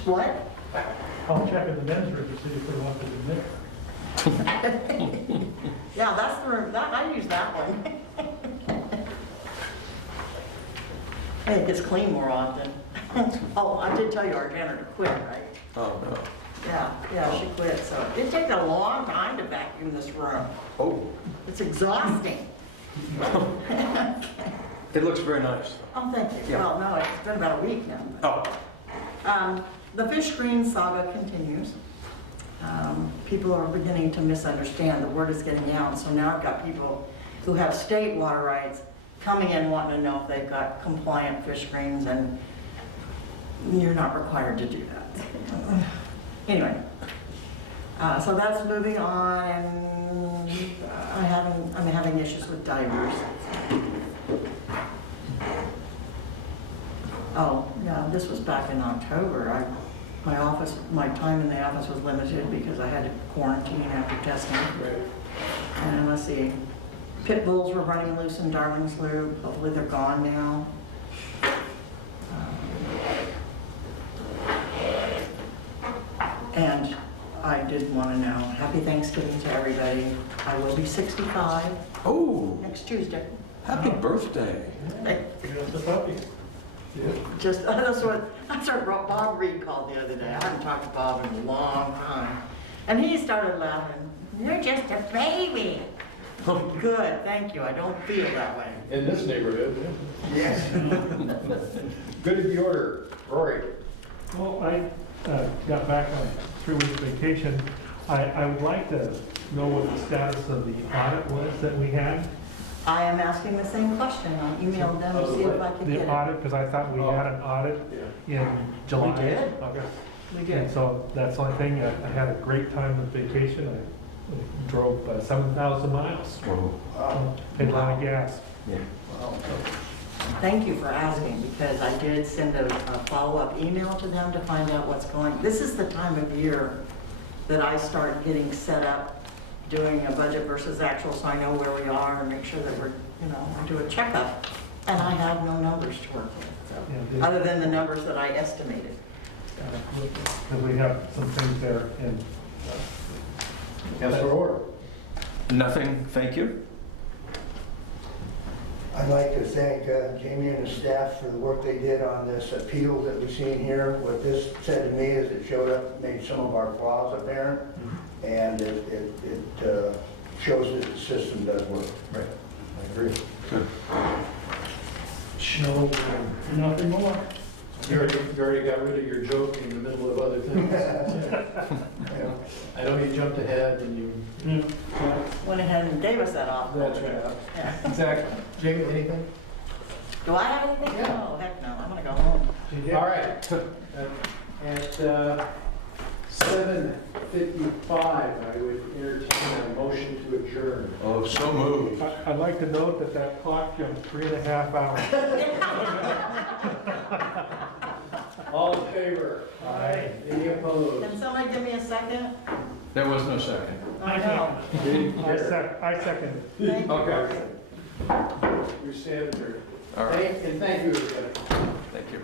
What? I'll check in the men's room to see if they want it in there. Yeah, that's the room. I use that one. Hey, it gets clean more often. Oh, I did tell you our janitor quit, right? Oh, no. Yeah, she quit. So it takes a long time to vacuum this room. Oh, It's exhausting. it looks very nice. Oh, thank you. Yeah. Well, no, it's been about a week now. Oh, The fish screen saga continues. People are beginning to misunderstand. The word is getting out. So now I've got people who have state water rights coming in wanting to know if they've got compliant fish screens, and you're not required to do that. Anyway, so that's moving on, and I'm having issues with divers. Oh, yeah, this was back in October. My time in the office was limited because I had to quarantine after testing. And let's see, pit bulls were running loose in Darlings Loop. Hopefully they're gone now. And I did want to know, happy Thanksgiving to everybody. I will be 65 oh, next Tuesday. happy birthday. Here's the puppy. Just, that's what Bob Reed called the other day. I haven't talked to Bob in a long time. And he started laughing. You're just a baby. Good, thank you. I don't feel that way. In this neighborhood. Yes. Good of the order. Rory. Well, I got back on 3 weeks vacation. I would like to know what the status of the audit was that we had. I am asking the same question. I emailed them to see if I could get The it. audit, because I thought we had an audit in July. We did. Okay. We And did. so that's the only thing. I had a great time on vacation. I drove 7,000 miles. Paid a lot of gas. Thank you for asking, because I did send a follow-up email to them to find out what's going. This is the time of year that I start getting set up, doing a budget versus actual, so I know where we are and make sure that we're, I do a checkup. And I have no numbers to work with, so, Yeah, other than the numbers that I estimated. Because we have some things there and Councilor Orr. Nothing, thank you. I'd like to thank Jamie and the staff for the work they did on this appeal that we've seen here. What this said to me is it showed up, made some of our flaws apparent, and it shows that the system does work. Right. I agree. No, nothing more. You already got rid of your joke in the middle of other things. I know you jumped ahead and you. Went ahead and gave us that off. That's right. Yeah. Exactly. Jamie, anything? Do I have anything? Yeah. No, heck no, I'm gonna go home. All right. At 7:55, I would entertain a motion to adjourn. Oh, so moved. I'd like to note that that clock jumped 3.5 hours. All in favor? Aye. Any opposed? Can somebody give me a second? There was no second. I know. I second. Thank you. Okay. You're standing there. All right, And thank you, everybody. thank you.